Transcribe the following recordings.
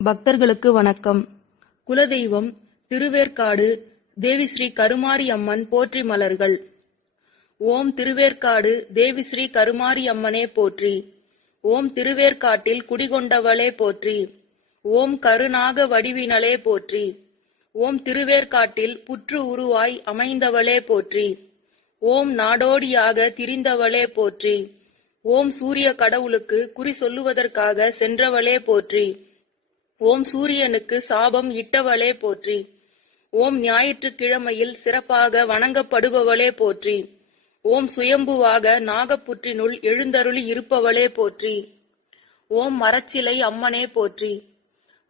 பக்தர்களுக்கு வணக்கம். குலதெய்வம் திருவேற்காடு தேவி ஸ்ரீ கருமாரி அம்மன் போற்றி மலர்கள். ஓம் திருவேற்காடு தேவி ஸ்ரீ கருமாரி அம்மனே போற்றி. ஓம் திருவேற்காட்டில் குடிகொண்டவளே போற்றி. ஓம் கருநாக வடிவினளே போற்றி. ஓம் திருவேற்காட்டில் புற்று உருவாய் அமைந்தவளே போற்றி. ஓம் நாடோடியாக திரிந்தவளே போற்றி. ஓம் சூரிய கடவுளுக்கு குறி சொல்லுவதற்காக சென்றவளே போற்றி. ஓம் சூரியனுக்கு சாபம் இட்டவளே போற்றி. ஓம் ஞாயிற்றுக்கிழமையில் சிறப்பாக வணங்கப்படுபவளே போற்றி. ஓம் சுயம்புவாக நாகப்புற்றினுள் எழுந்தருளி இருப்பவளே போற்றி. ஓம் மரச்சிலை அம்மனே போற்றி.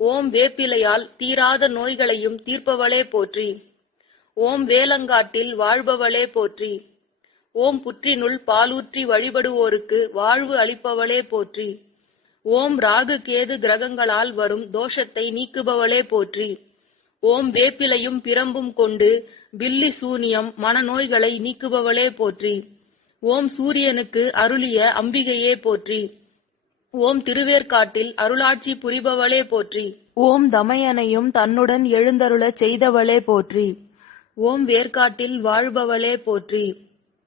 ஓம் வேப்பிலையால் தீராத நோய்களையும் தீர்ப்பவளே போற்றி. ஓம் வேலங்காட்டில் வாழ்பவளே போற்றி. ஓம் புற்றினுள் பாலூற்றி வழிபடுவோருக்கு வாழ்வு அளிப்பவளே போற்றி. ஓம் ராகு கேது கிரகங்களால் வரும் தோஷத்தை நீக்குபவளே போற்றி. ஓம் வேப்பிலையும் பிரம்பும் கொண்டு பில்லி சூனியம் மனநோய்களை நீக்குபவளே போற்றி. ஓம் சூரியனுக்கு அருளிய அம்பிகையே போற்றி. ஓம் திருவேற்காட்டில் அருளாட்சி புரிபவளே போற்றி. ஓம் தமையனையும் தன்னுடன் எழுந்தருளச் செய்தவளே போற்றி. ஓம் வேற்காட்டில் வாழ்பவளே போற்றி.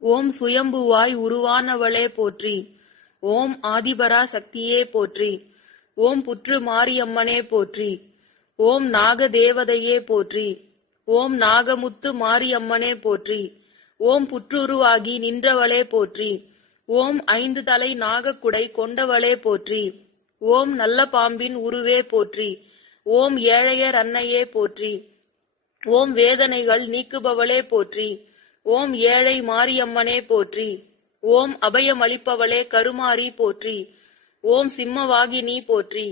ஓம் சுயம்புவாய் உருவானவளே போற்றி. ஓம் ஆதிபரா சக்தியே போற்றி. ஓம் புற்று மாரியம்மனே போற்றி. ஓம் நாகதேவதையே போற்றி. ஓம் நாகமுத்து மாரியம்மனே போற்றி. ஓம் புற்றுருவாகி நின்றவளே போற்றி. ஓம் 5 தலை நாகக்குடை கொண்டவளே போற்றி. ஓம் நல்ல பாம்பின் உருவே போற்றி. ஓம் ஏழையர் அன்னையே போற்றி. ஓம் வேதனைகள் நீக்குபவளே போற்றி. ஓம் ஏழை மாரியம்மனே போற்றி. ஓம் அபயமளிப்பவளே கருமாரி போற்றி. ஓம் சிம்மவாகினி போற்றி.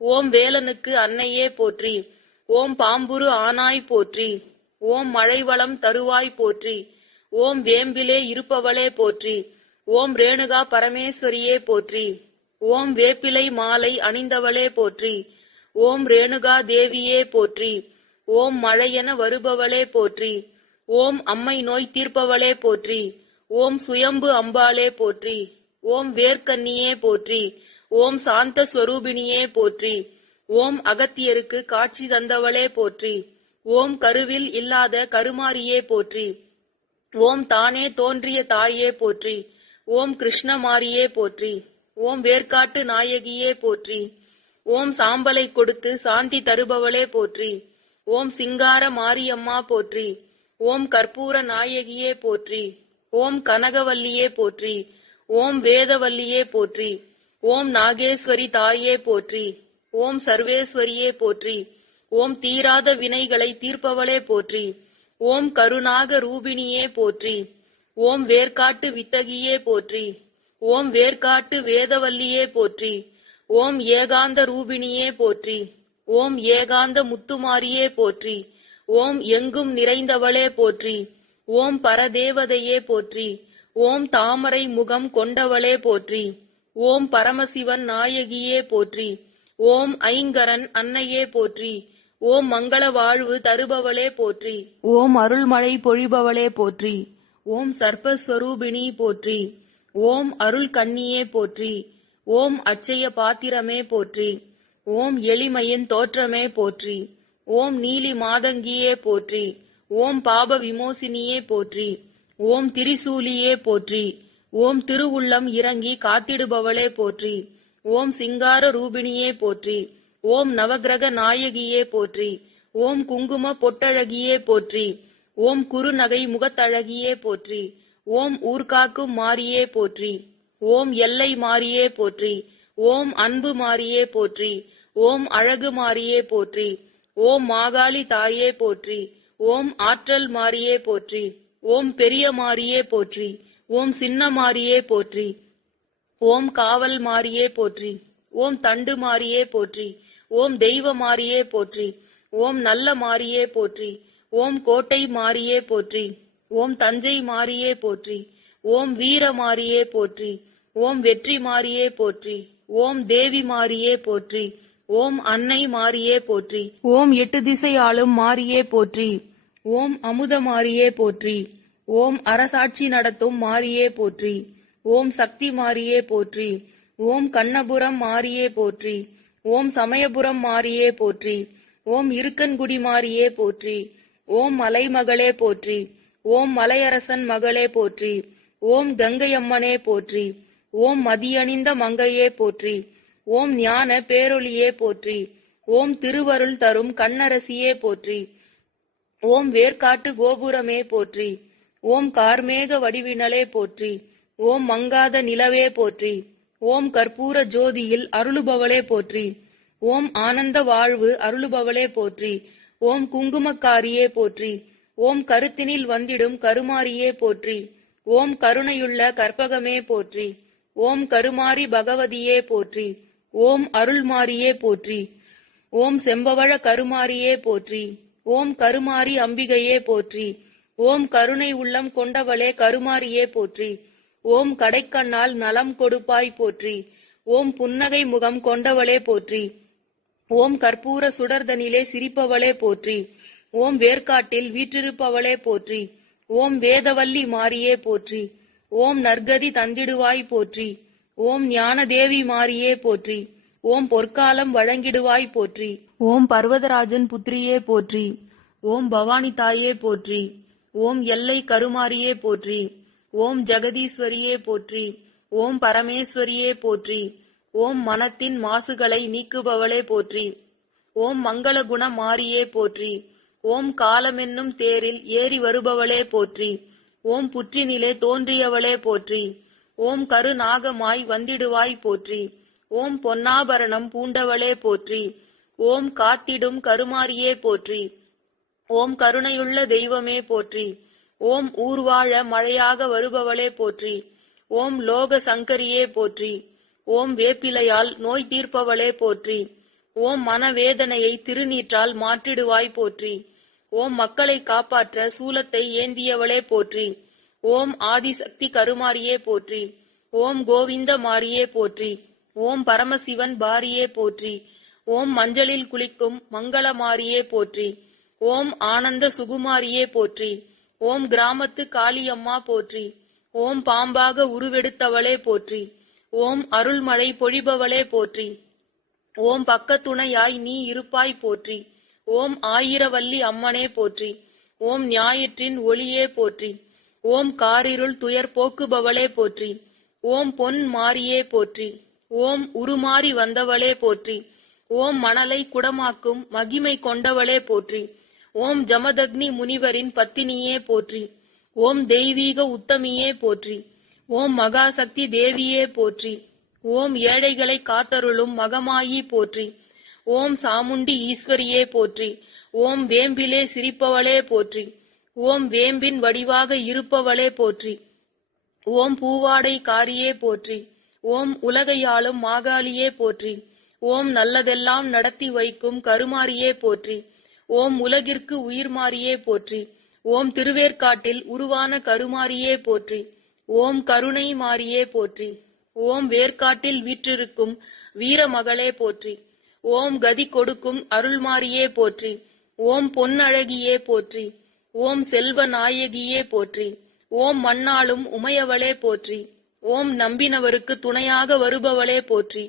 ஓம் வேலனுக்கு அன்னையே போற்றி. ஓம் பாம்புரு ஆனாய் போற்றி. ஓம் மழைவளம் தருவாய் போற்றி. ஓம் வேம்பிலே இருப்பவளே போற்றி. ஓம் ரேணுகா பரமேஸ்வரியே போற்றி. ஓம் வேப்பிலை மாலை அணிந்தவளே போற்றி. ஓம் ரேணுகா தேவியே போற்றி. ஓம் மழையென வருபவளே போற்றி. ஓம் அம்மை நோய் தீர்ப்பவளே போற்றி. ஓம் சுயம்பு அம்பாளே போற்றி. ஓம் வேர்க்கன்னியே போற்றி. ஓம் சாந்த ஸ்வரூபிணியே போற்றி. ஓம் அகத்தியருக்கு காட்சி தந்தவளே போற்றி. ஓம் கருவில் இல்லாத கருமாரியே போற்றி. ஓம் தானே தோன்றிய தாயே போற்றி. ஓம் கிருஷ்ணமாரியே போற்றி. ஓம் வேர்க்காட்டு நாயகியே போற்றி. ஓம் சாம்பலை கொடுத்து சாந்தி தருபவளே போற்றி. ஓம் சிங்கார மாரியம்மா போற்றி. ஓம் கற்பூர நாயகியே போற்றி. ஓம் கனகவல்லியே போற்றி. ஓம் வேதவல்லியே போற்றி. ஓம் நாகேஸ்வரி தாயே போற்றி. ஓம் சர்வேஸ்வரியே போற்றி. ஓம் தீராத வினைகளை தீர்ப்பவளே போற்றி. ஓம் கருநாக ரூபிணியே போற்றி. ஓம் வேர்க்காட்டு வித்தகியே போற்றி. ஓம் வேர்க்காட்டு வேதவல்லியே போற்றி. ஓம் ஏகாந்த ரூபிணியே போற்றி. ஓம் ஏகாந்த முத்துமாரியே போற்றி. ஓம் எங்கும் நிறைந்தவளே போற்றி. ஓம் பரதேவதையே போற்றி. ஓம் தாமரை முகம் கொண்டவளே போற்றி. ஓம் பரமசிவன் நாயகியே போற்றி. ஓம் ஐங்கரன் அன்னையே போற்றி. ஓம் மங்கள வாழ்வு தருபவளே போற்றி. ஓம் அருள்மழை பொழிபவளே போற்றி. ஓம் சர்ப்பஸ்வரூபிணி போற்றி. ஓம் அருள் கன்னியே போற்றி. ஓம் அட்சய பாத்திரமே போற்றி. ஓம் எளிமையின் தோற்றமே போற்றி. ஓம் நீலி மாதங்கியே போற்றி. ஓம் பாப விமோசினியே போற்றி. ஓம் திரிசூலியே போற்றி. ஓம் திருவுள்ளம் இறங்கி காத்திடுபவளே போற்றி. ஓம் சிங்கார ரூபிணியே போற்றி. ஓம் நவகிரக நாயகியே போற்றி. ஓம் குங்கும பொட்டழகியே போற்றி. ஓம் குறுநகை முகத்தழகியே போற்றி. ஓம் ஊர்காக்கும் மாரியே போற்றி. ஓம் எல்லை மாரியே போற்றி. ஓம் அன்பு மாரியே போற்றி. ஓம் அழகு மாரியே போற்றி. ஓம் மாகாளி தாயே போற்றி. ஓம் ஆற்றல் மாரியே போற்றி. ஓம் பெரிய மாரியே போற்றி. ஓம் சின்ன மாரியே போற்றி. ஓம் காவல் மாரியே போற்றி. ஓம் தண்டு மாரியே போற்றி. ஓம் தெய்வ மாரியே போற்றி. ஓம் நல்ல மாரியே போற்றி. ஓம் கோட்டை மாரியே போற்றி. ஓம் தஞ்சை மாரியே போற்றி. ஓம் வீர மாரியே போற்றி. ஓம் வெற்றி மாரியே போற்றி. ஓம் தேவி மாரியே போற்றி. ஓம் அன்னை மாரியே போற்றி. ஓம் 8 திசை ஆளும் மாரியே போற்றி. ஓம் அமுத மாரியே போற்றி. ஓம் அரசாட்சி நடத்தும் மாரியே போற்றி. ஓம் சக்தி மாரியே போற்றி. ஓம் கண்ணபுரம் மாரியே போற்றி. ஓம் சமயபுரம் மாரியே போற்றி. ஓம் இருக்கன்குடி மாரியே போற்றி. ஓம் மலைமகளே போற்றி. ஓம் மலையரசன் மகளே போற்றி. ஓம் கங்கையம்மனே போற்றி. ஓம் மதியணிந்த மங்கையே போற்றி. ஓம் ஞான பேரொளியே போற்றி. ஓம் திருவருள் தரும் கண்ணரசியே போற்றி. ஓம் வேர்க்காட்டு கோபுரமே போற்றி. ஓம் கார்மேக வடிவினலே போற்றி. ஓம் மங்காத நிலவே போற்றி. ஓம் கற்பூர ஜோதியில் அருளுபவளே போற்றி. ஓம் ஆனந்த வாழ்வு அருளுபவளே போற்றி. ஓம் குங்குமக்காரியே போற்றி. ஓம் கருத்தினில் வந்திடும் கருமாரியே போற்றி. ஓம் கருணையுள்ள கற்பகமே போற்றி. ஓம் கருமாரி பகவதியே போற்றி. ஓம் அருள்மாரியே போற்றி. ஓம் செம்பவழ கருமாரியே போற்றி. ஓம் கருமாரி அம்பிகையே போற்றி. ஓம் கருணை உள்ளம் கொண்டவளே கருமாரியே போற்றி. ஓம் கடைக்கண்ணால் நலம் கொடுப்பாய் போற்றி. ஓம் புன்னகை முகம் கொண்டவளே போற்றி. ஓம் கற்பூர சுடர்தனிலே சிரிப்பவளே போற்றி. ஓம் வேர்க்காட்டில் வீற்றிருப்பவளே போற்றி. ஓம் வேதவல்லி மாரியே போற்றி. ஓம் நற்கதி தந்திடுவாய் போற்றி. ஓம் ஞானதேவி மாரியே போற்றி. ஓம் பொற்காலம் வழங்கிடுவாய் போற்றி. ஓம் பர்வதராஜன் புத்திரியே போற்றி. ஓம் பவானி தாயே போற்றி. ஓம் எல்லை கருமாரியே போற்றி. ஓம் ஜெகதீஸ்வரியே போற்றி. ஓம் பரமேஸ்வரியே போற்றி. ஓம் மனத்தின் மாசுகளை நீக்குபவளே போற்றி. ஓம் மங்கள குண மாரியே போற்றி. ஓம் காலமென்னும் தேரில் ஏறி வருபவளே போற்றி. ஓம் புற்றினிலே தோன்றியவளே போற்றி. ஓம் கருநாகமாய் வந்திடுவாய் போற்றி. ஓம் பொன்னாபரணம் பூண்டவளே போற்றி. ஓம் காத்திடும் கருமாரியே போற்றி. ஓம் கருணையுள்ள தெய்வமே போற்றி. ஓம் ஊர்வாழ மழையாக வருபவளே போற்றி. ஓம் லோக சங்கரியே போற்றி. ஓம் வேப்பிலையால் நோய் தீர்ப்பவளே போற்றி. ஓம் மனவேதனையை திருநீற்றால் மாற்றிடுவாய் போற்றி. ஓம் மக்களை காப்பாற்ற சூலத்தை ஏந்தியவளே போற்றி. ஓம் ஆதிசக்தி கருமாரியே போற்றி. ஓம் கோவிந்த மாரியே போற்றி. ஓம் பரமசிவன் பாரியே போற்றி. ஓம் மஞ்சளில் குளிக்கும் மங்கள மாரியே போற்றி. ஓம் ஆனந்த சுகுமாரியே போற்றி. ஓம் கிராமத்து காளியம்மா போற்றி. ஓம் பாம்பாக உருவெடுத்தவளே போற்றி. ஓம் அருள்மழை பொழிபவளே போற்றி. ஓம் பக்கத்துணையாய் நீ இருப்பாய் போற்றி. ஓம் ஆயிரவல்லி அம்மனே போற்றி. ஓம் ஞாயிற்றின் ஒளியே போற்றி. ஓம் காரிருள் துயர் போக்குபவளே போற்றி. ஓம் பொன் மாரியே போற்றி. ஓம் உருமாறி வந்தவளே போற்றி. ஓம் மணலை குடமாக்கும் மகிமை கொண்டவளே போற்றி. ஓம் ஜமதக்னி முனிவரின் பத்தினியே போற்றி. ஓம் தெய்வீக உத்தமியே போற்றி. ஓம் மகாசக்தி தேவியே போற்றி. ஓம் ஏழைகளை காத்தருளும் மகமாயி போற்றி. ஓம் சாமுண்டி ஈஸ்வரியே போற்றி. ஓம் வேம்பிலே சிரிப்பவளே போற்றி. ஓம் வேம்பின் வடிவாக இருப்பவளே போற்றி. ஓம் பூவாடை காரியே போற்றி. ஓம் உலகையாளும் மாகாளியே போற்றி. ஓம் நல்லதெல்லாம் நடத்தி வைக்கும் கருமாரியே போற்றி. ஓம் உலகிற்கு உயிர்மாரியே போற்றி. ஓம் திருவேற்காட்டில் உருவான கருமாரியே போற்றி. ஓம் கருணை மாரியே போற்றி. ஓம் வேர்க்காட்டில் வீற்றிருக்கும் வீரமகளே போற்றி. ஓம் கதி கொடுக்கும் அருள்மாரியே போற்றி. ஓம் பொன்னழகியே போற்றி. ஓம் செல்வ நாயகியே போற்றி. ஓம் மண்ணாளும் உமையவளே போற்றி. ஓம் நம்பினவருக்கு துணையாக வருபவளே போற்றி.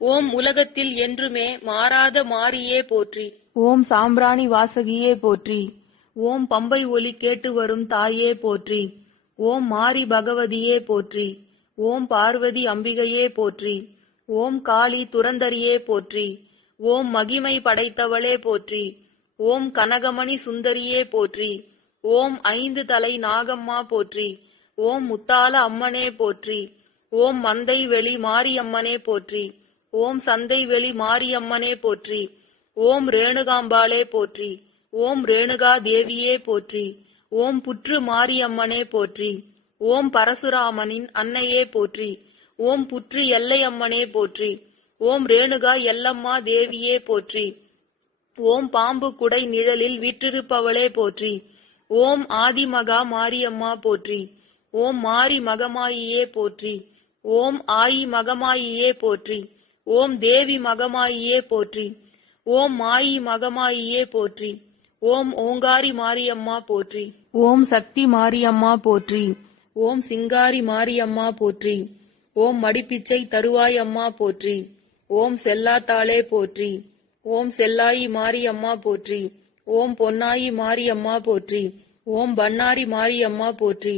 ஓம் உலகத்தில் என்றுமே மாறாத மாரியே போற்றி. ஓம் சாம்பிராணி வாசகியே போற்றி. ஓம் பம்பை ஒலி கேட்டு வரும் தாயே போற்றி. ஓம் மாரி பகவதியே போற்றி. ஓம் பார்வதி அம்பிகையே போற்றி. ஓம் காளி துரந்தரியே போற்றி. ஓம் மகிமை படைத்தவளே போற்றி. ஓம் கனகமணி சுந்தரியே போற்றி. ஓம் ஐந்து தலை நாகம்மா போற்றி. ஓம் முத்தால அம்மனே போற்றி. ஓம் மந்தை வெளி மாரியம்மனே போற்றி. ஓம் சந்தை வெளி மாரியம்மனே போற்றி. ஓம் ரேணுகாம்பாளே போற்றி. ஓம் ரேணுகா தேவியே போற்றி. ஓம் புற்று மாரியம்மனே போற்றி. ஓம் பரசுராமனின் அன்னையே போற்றி. ஓம் புற்று எல்லையம்மனே போற்றி. ஓம் ரேணுகா எல்லம்மா தேவியே போற்றி. ஓம் பாம்பு குடை நிழலில் வீற்றிருப்பவளே போற்றி. ஓம் ஆதிமகா மாரியம்மா போற்றி. ஓம் மாரி மகமாயியே போற்றி. ஓம் ஆயி மகமாயியே போற்றி. ஓம் தேவி மகமாயியே போற்றி. ஓம் மாயி மகமாயியே போற்றி. ஓம் ஓங்காரி மாரியம்மா போற்றி. ஓம் சக்தி மாரியம்மா போற்றி. ஓம் சிங்காரி மாரியம்மா போற்றி. ஓம் மடிப்பிச்சை தருவாய் அம்மா போற்றி. ஓம் செல்லாத்தாளே போற்றி. ஓம் செல்லாயி மாரியம்மா போற்றி. ஓம் பொன்னாயி மாரியம்மா போற்றி. ஓம் பண்ணாரி மாரியம்மா போற்றி.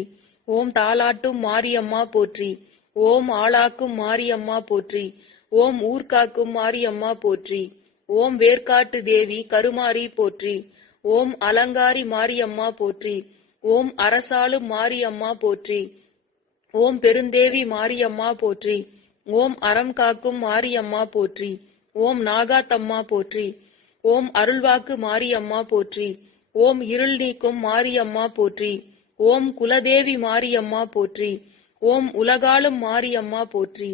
ஓம் தாலாட்டும் மாரியம்மா போற்றி. ஓம் ஆளாக்கும் மாரியம்மா போற்றி. ஓம் ஊர்காக்கும் மாரியம்மா போற்றி. ஓம் வேர்க்காட்டு தேவி கருமாரி போற்றி. ஓம் அலங்காரி மாரியம்மா போற்றி. ஓம் அரசாளும் மாரியம்மா போற்றி. ஓம் பெருந்தேவி மாரியம்மா போற்றி. ஓம் அறம் காக்கும் மாரியம்மா போற்றி. ஓம் நாகாத்தம்மா போற்றி. ஓம் அருள்வாக்கு மாரியம்மா போற்றி. ஓம் இருள் நீக்கும் மாரியம்மா போற்றி. ஓம் குலதேவி மாரியம்மா போற்றி. ஓம் உலகாளும் மாரியம்மா போற்றி.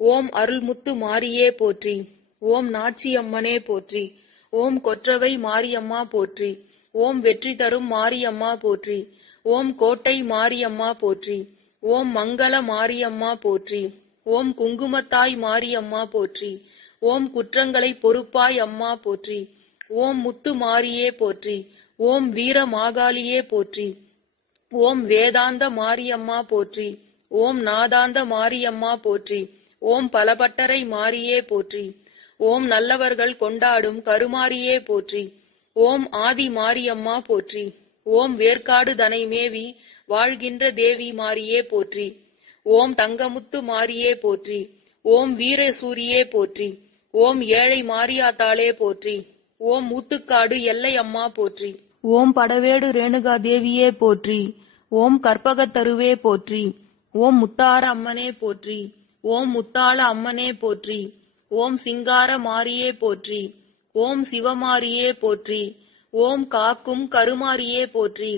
ஓம் அருள்முத்து மாரியே போற்றி. ஓம் நாச்சியம்மனே போற்றி. ஓம் கொற்றவை மாரியம்மா போற்றி. ஓம் வெற்றி தரும் மாரியம்மா போற்றி. ஓம் கோட்டை மாரியம்மா போற்றி. ஓம் மங்கள மாரியம்மா போற்றி. ஓம் குங்குமத்தாய் மாரியம்மா போற்றி. ஓம் குற்றங்களை பொறுப்பாய் அம்மா போற்றி. ஓம் முத்து மாரியே போற்றி. ஓம் வீர மாகாளியே போற்றி. ஓம் வேதாந்த மாரியம்மா போற்றி. ஓம் நாதாந்த மாரியம்மா போற்றி. ஓம் பலபட்டரை மாரியே போற்றி. ஓம் நல்லவர்கள் கொண்டாடும் கருமாரியே போற்றி. ஓம் ஆதி மாரியம்மா போற்றி. ஓம் வேர்க்காடு தனை மேவி வாழ்கின்ற தேவி மாரியே போற்றி. ஓம் தங்கமுத்து மாரியே போற்றி. ஓம் வீரசூரியே போற்றி. ஓம் ஏழை மாரியாத்தாளே போற்றி. ஓம் ஊத்துக்காடு எல்லை அம்மா போற்றி. ஓம் படவேடு ரேணுகா தேவியே போற்றி. ஓம் கற்பகத்தருவே போற்றி. ஓம் முத்தார அம்மனே போற்றி. ஓம் முத்தாள அம்மனே போற்றி. ஓம் சிங்கார மாரியே போற்றி. ஓம் சிவமாரியே போற்றி. ஓம் காக்கும் கருமாரியே போற்றி.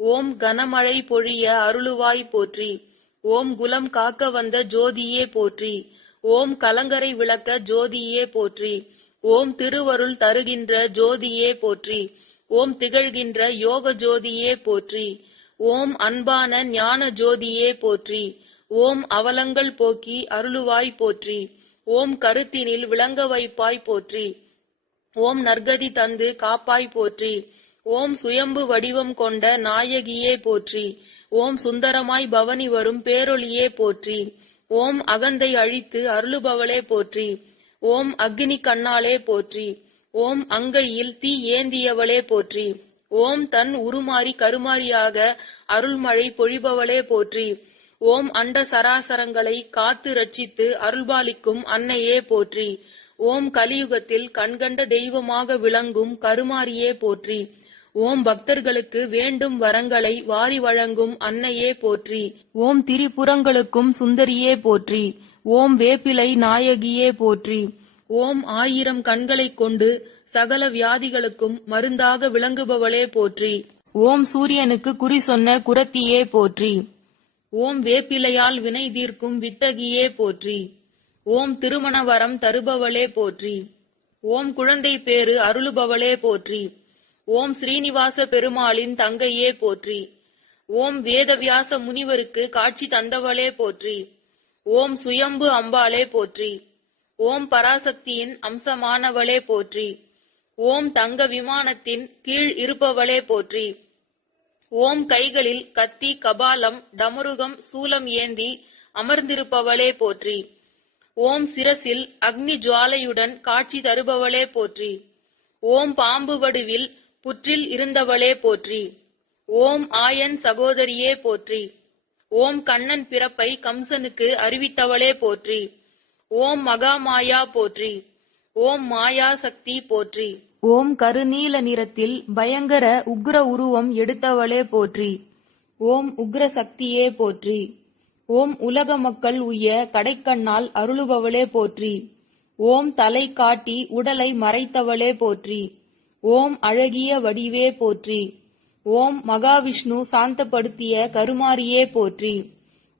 ஓம் கனமழை பொழிய அருளுவாய் போற்றி. ஓம் குலம் காக்க வந்த ஜோதியே போற்றி. ஓம் கலங்கரை விளக்க ஜோதியே போற்றி. ஓம் திருவருள் தருகின்ற ஜோதியே போற்றி. ஓம் திகழ்கின்ற யோக ஜோதியே போற்றி. ஓம் அன்பான ஞான ஜோதியே போற்றி. ஓம் அவலங்கள் போக்கி அருளுவாய் போற்றி. ஓம் கருத்தினில் விளங்க வைப்பாய் போற்றி. ஓம் நற்கதி தந்து காப்பாய் போற்றி. ஓம் சுயம்பு வடிவம் கொண்ட நாயகியே போற்றி. ஓம் சுந்தரமாய் பவனி வரும் பேரொளியே போற்றி. ஓம் அகந்தை அழித்து அருளுபவளே போற்றி. ஓம் அக்னி கண்ணாலே போற்றி. ஓம் அங்கையில் தீ ஏந்தியவளே போற்றி. ஓம் தன் உருமாறி கருமாரியாக அருள்மழை பொழிபவளே போற்றி. ஓம் அண்ட சராசரங்களை காத்து ரட்சித்து அருள்பாலிக்கும் அன்னையே போற்றி. ஓம் கலியுகத்தில் கண்கண்ட தெய்வமாக விளங்கும் கருமாரியே போற்றி. ஓம் பக்தர்களுக்கு வேண்டும் வரங்களை வாரி வழங்கும் அன்னையே போற்றி. ஓம் திரிபுரங்களுக்கும் சுந்தரியே போற்றி. ஓம் வேப்பிலை நாயகியே போற்றி. ஓம் ஆயிரம் கண்களைக் கொண்டு சகல வியாதிகளுக்கும் மருந்தாக விளங்குபவளே போற்றி. ஓம் சூரியனுக்கு குறி சொன்ன குரத்தியே போற்றி. ஓம் வேப்பிலையால் வினை தீர்க்கும் வித்தகியே போற்றி. ஓம் திருமண வரம் தருபவளே போற்றி. ஓம் குழந்தை பேறு அருளுபவளே போற்றி. ஓம் ஸ்ரீனிவாச பெருமாளின் தங்கையே போற்றி. ஓம் வேதவியாச முனிவருக்கு காட்சி தந்தவளே போற்றி. ஓம் சுயம்பு அம்பாளே போற்றி. ஓம் பராசக்தியின் அம்சமானவளே போற்றி. ஓம் தங்க விமானத்தின் கீழ் இருப்பவளே போற்றி. ஓம் கைகளில் கத்தி கபாலம் டமருகம் சூலம் ஏந்தி அமர்ந்திருப்பவளே போற்றி. ஓம் சிரசில் அக்னி ஜுவாலையுடன் காட்சி தருபவளே போற்றி. ஓம் பாம்பு வடிவில் புற்றில் இருந்தவளே போற்றி. ஓம் ஆயன் சகோதரியே போற்றி. ஓம் கண்ணன் பிறப்பை கம்சனுக்கு அறிவித்தவளே போற்றி. ஓம் மகாமாயா போற்றி. ஓம் மாயா சக்தி போற்றி. ஓம் கருநீல நிறத்தில் பயங்கர உக்ர உருவம் எடுத்தவளே போற்றி. ஓம் உக்ர சக்தியே போற்றி. ஓம் உலக மக்கள் உய்ய கடைக்கண்ணால் அருளுபவளே போற்றி. ஓம் தலை காட்டி உடலை மறைத்தவளே போற்றி. ஓம் அழகிய வடிவே போற்றி. ஓம் மகாவிஷ்ணு சாந்தப்படுத்திய கருமாரியே போற்றி.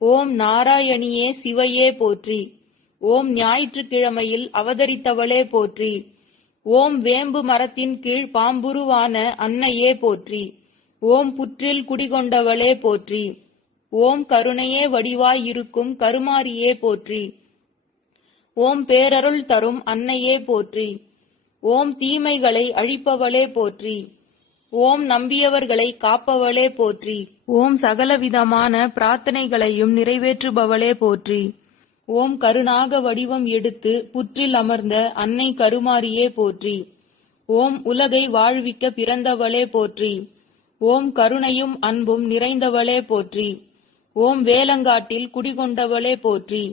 ஓம் நாராயணியே சிவையே போற்றி. ஓம் ஞாயிற்றுக்கிழமையில் அவதரித்தவளே போற்றி. ஓம் வேம்பு மரத்தின் கீழ் பாம்புருவான அன்னையே போற்றி. ஓம் புற்றில் குடிகொண்டவளே போற்றி. ஓம் கருணையே வடிவாய் இருக்கும் கருமாரியே போற்றி. ஓம் பேரருள் தரும் அன்னையே போற்றி. ஓம் தீமைகளை அழிப்பவளே போற்றி. ஓம் நம்பியவர்களை காப்பவளே போற்றி. ஓம் சகலவிதமான பிரார்த்தனைகளையும் நிறைவேற்றுபவளே போற்றி. ஓம் கருணாக வடிவம் எடுத்து புற்றில் அமர்ந்த அன்னை கருமாரியே போற்றி. ஓம் உலகை வாழ்விக்க பிறந்தவளே போற்றி. ஓம் கருணையும் அன்பும் நிறைந்தவளே போற்றி. ஓம் வேலங்காட்டில் குடிகொண்டவளே போற்றி.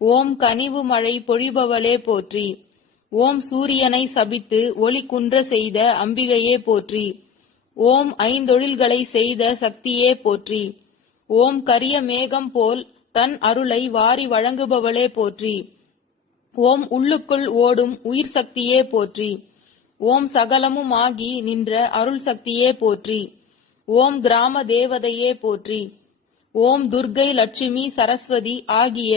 ஓம் கனிவு மழை பொழிபவளே போற்றி. ஓம் சூரியனை சபித்து ஒளி குன்ற செய்த அம்பிகையே போற்றி. ஓம் ஐந்தொழில்களை செய்த சக்தியே போற்றி. ஓம் கரிய மேகம் போல் தன் அருளை வாரி வழங்குபவளே போற்றி. ஓம் உள்ளுக்குள் ஓடும் உயிர் சக்தியே போற்றி. ஓம் சகலமும் ஆகி நின்ற அருள் சக்தியே போற்றி. ஓம் கிராம தேவதையே போற்றி. ஓம் துர்க்கை, லட்சுமி, சரஸ்வதி ஆகிய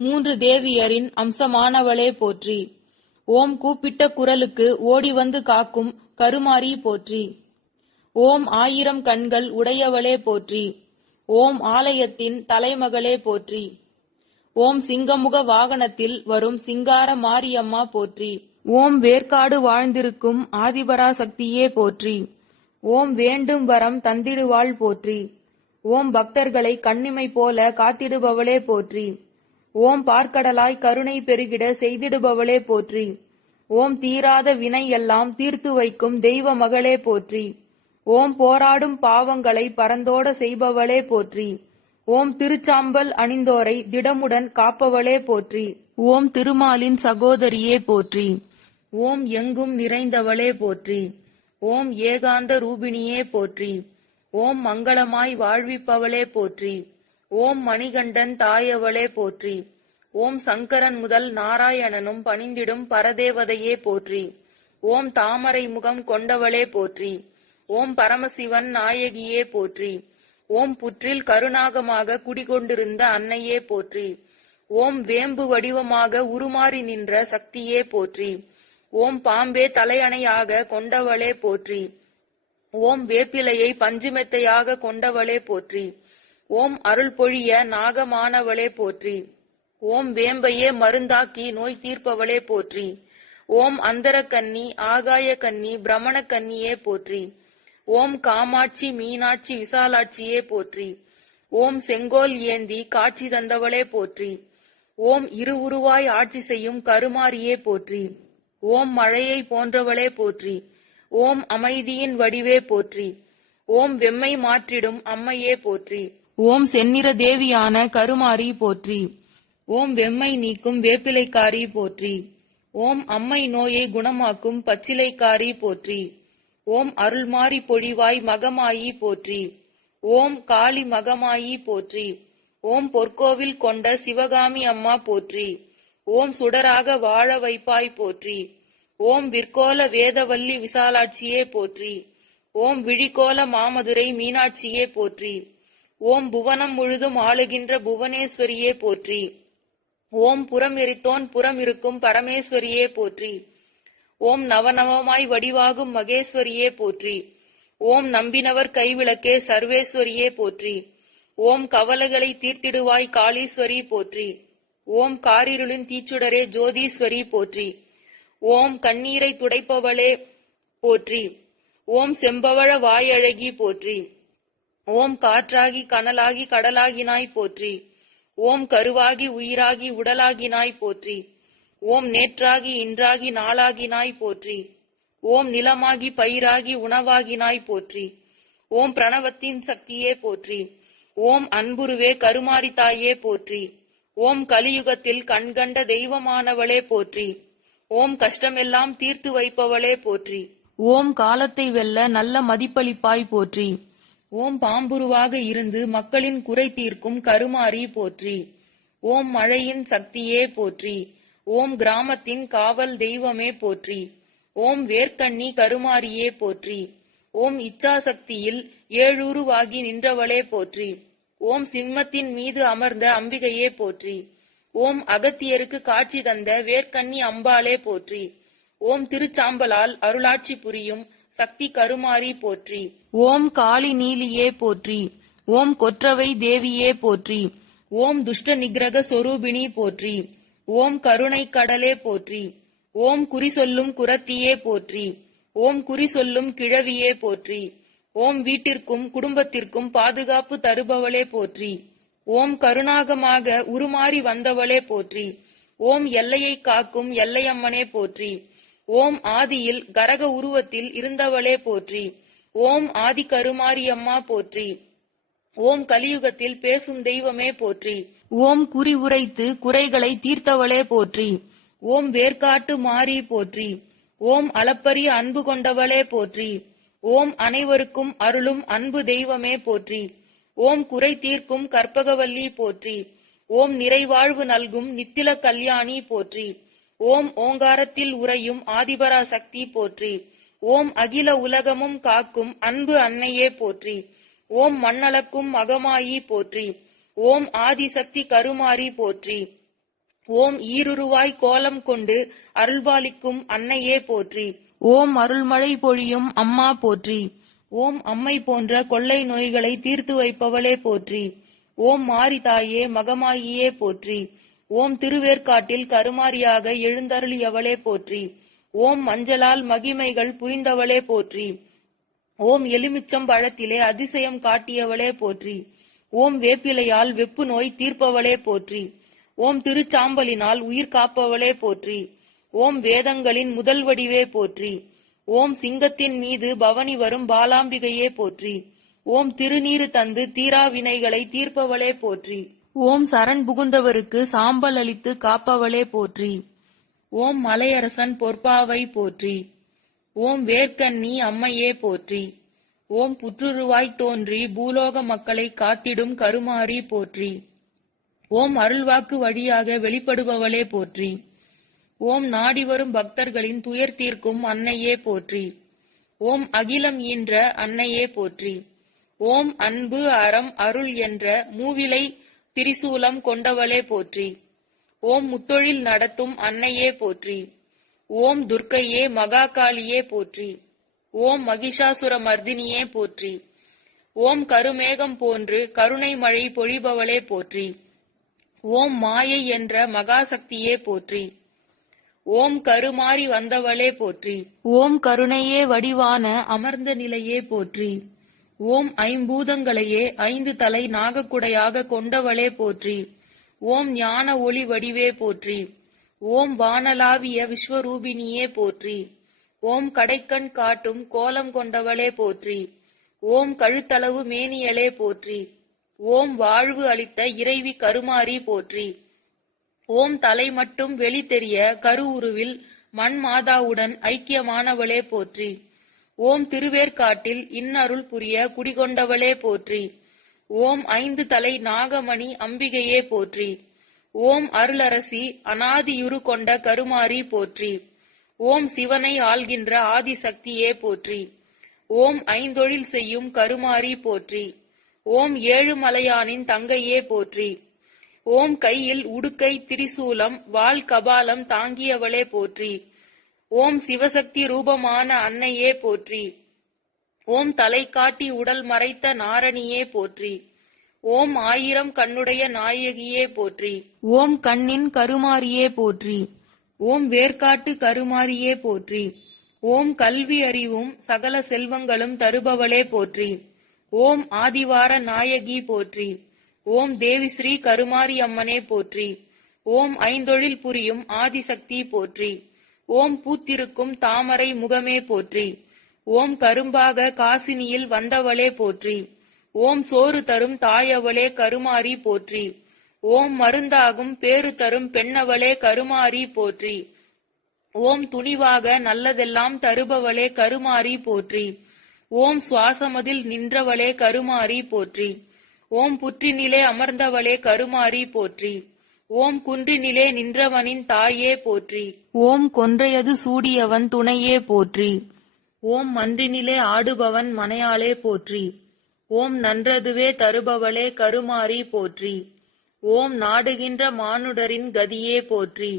3 தேவியரின் அம்சமானவளே போற்றி. ஓம் கூப்பிட்ட குரலுக்கு ஓடி வந்து காக்கும் கருமாரி போற்றி. ஓம் 1000 கண்கள் உடையவளே போற்றி. ஓம் ஆலயத்தின் தலைமகளே போற்றி. ஓம் சிங்கமுக வாகனத்தில் வரும் சிங்கார மாரியம்மா போற்றி. ஓம் வேர்க்காடு வாழ்ந்திருக்கும் ஆதிபராசக்தியே போற்றி. ஓம் வேண்டும் வரம் தந்திடுவாள் போற்றி. ஓம் பக்தர்களை கண்ணிமை போல காத்திடுபவளே போற்றி. ஓம் பார்க்கடலாய் கருணை பெருகிட செய்திடுபவளே போற்றி. ஓம் தீராத வினை எல்லாம் தீர்த்து வைக்கும் தெய்வ மகளே போற்றி. ஓம் போராடும் பாவங்களை பரந்தோட செய்பவளே போற்றி. ஓம் திருச்சாம்பல் அணிந்தோரை திடமுடன் காப்பவளே போற்றி. ஓம் திருமாலின் சகோதரியே போற்றி. ஓம் எங்கும் நிறைந்தவளே போற்றி. ஓம் ஏகாந்த ரூபிணியே போற்றி. ஓம் மங்களமாய் வாழ்விப்பவளே போற்றி. ஓம் மணிகண்டன் தாயவளே போற்றி. ஓம் சங்கரன் முதல் நாராயணனும் பணிந்திடும் பரதேவதையே போற்றி. ஓம் தாமரை முகம் கொண்டவளே போற்றி. ஓம் பரமசிவன் நாயகியே போற்றி. ஓம் புற்றில் கருணாகமாக குடிகொண்டிருந்த அன்னையே போற்றி. ஓம் வேம்பு வடிவமாக உருமாறி நின்ற சக்தியே போற்றி. ஓம் பாம்பே தலையணையாக கொண்டவளே போற்றி. ஓம் வேப்பிலையை பஞ்சுமெத்தையாக கொண்டவளே போற்றி. ஓம் அருள் பொழிய நாகமானவளே போற்றி. ஓம் வேம்பையே மருந்தாக்கி நோய் தீர்ப்பவளே போற்றி. ஓம் அந்தரக்கன்னி, ஆகாய கன்னி, பிரமண கன்னியே போற்றி. ஓம் காமாட்சி, மீனாட்சி, விசாலாட்சியே போற்றி. ஓம் செங்கோல் ஏந்தி காட்சி தந்தவளே போற்றி. ஓம் இருவுருவாய் ஆட்சி செய்யும் கருமாரியே போற்றி. ஓம் மழையை போன்றவளே போற்றி. ஓம் அமைதியின் வடிவே போற்றி. ஓம் வெம்மை மாற்றிடும் அம்மையே போற்றி. ஓம் செந்நிற தேவியான கருமாரி போற்றி. ஓம் வெம்மை நீக்கும் வேப்பிலைக்காரி போற்றி. ஓம் அம்மை நோயை குணமாக்கும் பச்சிலைக்காரி போற்றி. ஓம் அருள்மாரி பொழிவாய் மகமாயி போற்றி. ஓம் காளி மகமாயி போற்றி. ஓம் பொற்கோவில் கொண்ட சிவகாமி அம்மா போற்றி. ஓம் சுடராக வாழ வைப்பாய் போற்றி. ஓம் விற்கோல வேதவல்லி விசாலாட்சியே போற்றி. ஓம் விழிகோல மாமதுரை மீனாட்சியே போற்றி. ஓம் புவனம் முழுதும் ஆளுகின்ற புவனேஸ்வரியே போற்றி. ஓம் புறம் எரித்தோன் புறம் இருக்கும் பரமேஸ்வரியே போற்றி. ஓம் நவநவமாய் வடிவாகும் மகேஸ்வரியே போற்றி. ஓம் நம்பினவர் கைவிளக்கே சர்வேஸ்வரியே போற்றி. ஓம் கவலைகளை தீர்த்திடுவாய் காளீஸ்வரி போற்றி. ஓம் காரிருளின் தீச்சுடரே ஜோதீஸ்வரி போற்றி. ஓம் கண்ணீரை துடைப்பவளே போற்றி. ஓம் செம்பவழ வாயழகி போற்றி. ஓம் காற்றாகி கனலாகி கடலாகினாய் போற்றி. ஓம் கருவாகி உயிராகி உடலாகினாய் போற்றி. ஓம் நேற்றாகி இன்றாகி நாளாகினாய் போற்றி. ஓம் நிலமாகி பயிராகி உணவாகினாய் போற்றி. ஓம் பிரணவத்தின் சக்தியே போற்றி. ஓம் அன்புருவே கருமாரி தாயே போற்றி. ஓம் கலியுகத்தில் கண்கண்ட தெய்வமானவளே போற்றி. ஓம் கஷ்டமெல்லாம் தீர்த்து வைப்பவளே போற்றி. ஓம் காலத்தை வெல்ல நல்ல மதிப்பளிப்பாய் போற்றி. ஓம் பாம்புருவாக இருந்து மக்களின் குறை தீர்க்கும் கருமாரி போற்றி. ஓம் மழையின் சக்தியே போற்றி. ஓம் கிராமத்தின் காவல் தெய்வமே போற்றி. ஓம் வேர்க்கண்ணி கருமாரியே போற்றி. ஓம் இச்சாசக்தியில் ஏழுருவாகி நின்றவளே போற்றி. ஓம் சிம்மத்தின் மீது அமர்ந்த அம்பிகையே போற்றி. ஓம் அகத்தியருக்கு காட்சி தந்த வேர்க்கண்ணி அம்பாளே போற்றி. ஓம் திருச்சாம்பலால் அருளாட்சி புரியும் சக்தி கருமாரி போற்றி. ஓம் காளி நீலியே போற்றி. ஓம் கொற்றவை தேவியே போற்றி. ஓம் துஷ்ட நிகிரக சொரூபிணி போற்றி. ஓம் கருணை கடலே போற்றி. ஓம் குறி சொல்லும் குரத்தியே போற்றி. ஓம் குறி சொல்லும் கிழவியே போற்றி. ஓம் வீட்டிற்கும் குடும்பத்திற்கும் பாதுகாப்பு தருபவளே போற்றி. ஓம் கருணாகமாக உருமாறி வந்தவளே போற்றி. ஓம் எல்லையை காக்கும் எல்லையம்மனே போற்றி. ஓம் ஆதியில் கரக உருவத்தில் இருந்தவளே போற்றி. ஓம் ஆதி கருமாரியம்மா போற்றி. ஓம் கலியுகத்தில் பேசும் தெய்வமே போற்றி. ஓம் குறி உரைத்து குறைகளை தீர்த்தவளே போற்றி. ஓம் வேர்க்காட்டு மாறி போற்றி. ஓம் அளப்பரிய அன்பு கொண்டவளே போற்றி. ஓம் அனைவருக்கும் அருளும் அன்பு தெய்வமே போற்றி. ஓம் குறை தீர்க்கும் கற்பகவல்லி போற்றி. ஓம் நிறைவாழ்வு நல்கும் நித்தில கல்யாணி போற்றி. ஓம் ஓங்காரத்தில் உறையும் ஆதிபரா சக்தி போற்றி. ஓம் அகில உலகமும் காக்கும் அன்பு அன்னையே போற்றி. ஓம் மண்ணளக்கும் மகமாயி போற்றி. ஓம் ஆதிசக்தி கருமாரி போற்றி. ஓம் ஈருருவாய் கோலம் கொண்டு அருள்பாலிக்கும் அன்னையே போற்றி. ஓம் அருள்மழை பொழியும் அம்மா போற்றி. ஓம் அம்மை போன்ற கொள்ளை நோய்களை தீர்த்து வைப்பவளே போற்றி. ஓம் மாரிதாயே மகமாயியே போற்றி. ஓம் திருவேற்காட்டில் கருமாரியாக எழுந்தருளியவளே போற்றி. ஓம் மஞ்சளால் மகிமைகள் புரிந்தவளே போற்றி. ஓம் எலுமிச்சம் பழத்திலே அதிசயம் காட்டியவளே போற்றி. ஓம் வேப்பிலையால் வெப்பு நோய் தீர்ப்பவளே போற்றி. ஓம் திருச்சாம்பலினால் உயிர் காப்பவளே போற்றி. ஓம் வேதங்களின் முதல் வடிவே போற்றி. ஓம் சிங்கத்தின் மீது பவனி வரும் பாலாம்பிகையே போற்றி. ஓம் திருநீறு தந்து தீரா வினைகளை தீர்ப்பவளே போற்றி. ஓம் சரண் புகுந்தவருக்கு சாம்பல் அளித்து காப்பவளே போற்றி. ஓம் மலையரசன் பொற்பாவை போற்றி. ஓம் வேர்க்கண்ணி அம்மையே போற்றி. ஓம் புற்றுருவாய் தோன்றி பூலோக மக்களை காத்திடும் கருமாரி போற்றி. ஓம் அருள்வாக்கு வழியாக வெளிப்படுபவளே போற்றி. ஓம் நாடி வரும் பக்தர்களின் துயர் தீர்க்கும் அன்னையே போற்றி. ஓம் அகிலம் ஈன்ற அன்னையே போற்றி. ஓம் அன்பு அறம் அருள் என்ற மூவிலை திரிசூலம் கொண்டவளே போற்றி. ஓம் முத்தொழில் நடத்தும் அன்னையே போற்றி. ஓம் துர்க்கையே மகாகாளியே போற்றி. ஓம் மகிஷாசுர மர்தினியே போற்றி. ஓம் கருமேகம் போன்று கருணை மழை பொழிபவளே போற்றி. ஓம் மாயை என்ற மகாசக்தியே போற்றி. ஓம் கருமாறி வந்தவளே போற்றி. ஓம் கருணையே வடிவான அமர்ந்த நிலையே போற்றி. ஓம் ஐம்பூதங்களையே 5 தலை நாகக்குடையாக கொண்டவளே போற்றி. ஓம் ஞான ஒளி வடிவே போற்றி. ஓம் வானலாவிய விஸ்வரூபிணியே போற்றி. ஓம் கடைக்கண் காட்டும் கோலம் கொண்டவளே போற்றி. ஓம் கழுத்தளவு மேனியலே போற்றி. ஓம் வாழ்வு அளித்த இறைவி கருமாரி போற்றி. ஓம் தலை மட்டும் வெளி தெரிய கரு உருவில் மண் மாதாவுடன் ஐக்கியமானவளே போற்றி. ஓம் திருவேற்காட்டில் இன்னருள் புரிய குடிகொண்டவளே போற்றி. ஓம் 5 தலை நாகமணி அம்பிகையே போற்றி. ஓம் அருளரசி அநாதியுரு கொண்ட கருமாரி போற்றி. ஓம் சிவனை ஆள்கின்ற ஆதிசக்தியே போற்றி. ஓம் 5 செய்யும் கருமாரி போற்றி. ஓம் 7 மலையானின் தங்கையே போற்றி. ஓம் கையில் உடுக்கை திரிசூலம் வாள் கபாலம் தாங்கியவளே போற்றி. ஓம் சிவசக்தி ரூபமான அன்னையே போற்றி. ஓம் தலை காட்டி உடல் மறைத்த நாரணியே போற்றி. ஓம் 1000 கண்ணுடைய நாயகியே போற்றி. ஓம் கண்ணின் கருமாரியே போற்றி. ஓம் வேர்க்காட்டு கருமாரியே போற்றி. ஓம் கல்வி அறிவும் சகல செல்வங்களும் தருபவளே போற்றி. ஓம் ஆதிவார நாயகி போற்றி. ஓம் தேவி ஸ்ரீ கருமாரி அம்மனே போற்றி. ஓம் 5 புரியும் ஆதிசக்தி போற்றி. ஓம் பூத்திருக்கும் தாமரை முகமே போற்றி. ஓம் கரும்பாக காசினியில் வந்தவளே போற்றி. ஓம் சோறு தரும் தாயவளே கருமாரி போற்றி. ஓம் மருந்தாகும் பேறு தரும் பெண்ணவளே கருமாரி போற்றி. ஓம் துணிவாக நல்லதெல்லாம் தருபவளே கருமாரி போற்றி. ஓம் சுவாசமதில் நின்றவளே கருமாரி போற்றி. ஓம் புற்றினிலே அமர்ந்தவளே கருமாரி போற்றி. ஓம் குன்றினிலே நின்றவனின் தாயே போற்றி. ஓம் கொன்றையது சூடியவன் துணையே போற்றி. ஓம் மன்றினிலே ஆடுபவன் மனையாளே போற்றி. ஓம் நன்றதுவே தருபவளே கருமாரி போற்றி. ஓம் நாடுகின்ற மானுடரின் கதியே போற்றி.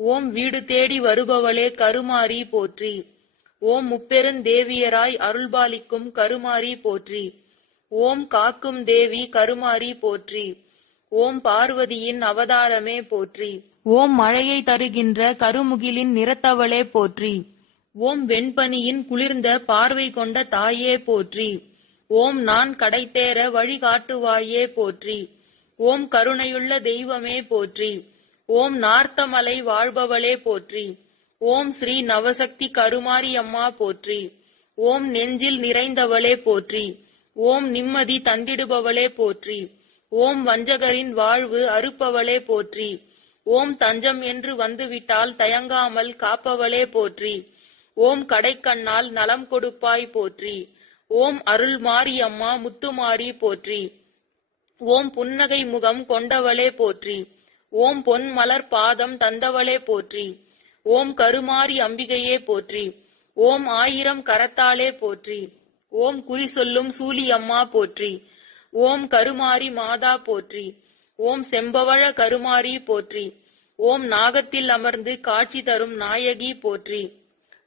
ஓம் வீடு தேடி வருபவளே கருமாரி போற்றி. ஓம் முப்பெருந்தேவியராய் அருள்பாலிக்கும் கருமாரி போற்றி. ஓம் காக்கும் தேவி கருமாரி போற்றி. ஓம் பார்வதியின் அவதாரமே போற்றி. ஓம் மழையை தருகின்ற கருமுகிலின் நிறத்தவளே போற்றி. ஓம் வெண்பனியின் குளிர்ந்த பார்வை கொண்ட தாயே போற்றி. ஓம் நான் கடைத்தேற வழிகாட்டுவாயே போற்றி. ஓம் கருணையுள்ள தெய்வமே போற்றி. ஓம் நார்த்தமலை வாழ்பவளே போற்றி. ஓம் ஸ்ரீ நவசக்தி கருமாரி அம்மா போற்றி. ஓம் நெஞ்சில் நிறைந்தவளே போற்றி. ஓம் நிம்மதி தந்திடுபவளே போற்றி. ஓம் வஞ்சகரின் வாழ்வு அறுப்பவளே போற்றி. ஓம் தஞ்சம் என்று வந்துவிட்டால் தயங்காமல் காப்பவளே போற்றி. ஓம் கடைக்கண்ணால் நலம் கொடுப்பாய் போற்றி. ஓம் அருள் மாரியம்மா முத்துமாரி போற்றி. ஓம் புன்னகை முகம் கொண்டவளே போற்றி. ஓம் பொன் மலர் பாதம் தந்தவளே போற்றி. ஓம் கருமாரி அம்பிகையே போற்றி. ஓம் ஆயிரம் கரத்தாளே போற்றி. ஓம் குறி சொல்லும் சூலியம்மா போற்றி. ஓம் கருமாரி மாதா போற்றி. ஓம் செம்பவழ கருமாரி போற்றி. ஓம் நாகத்தில் அமர்ந்து காட்சி தரும் நாயகி போற்றி.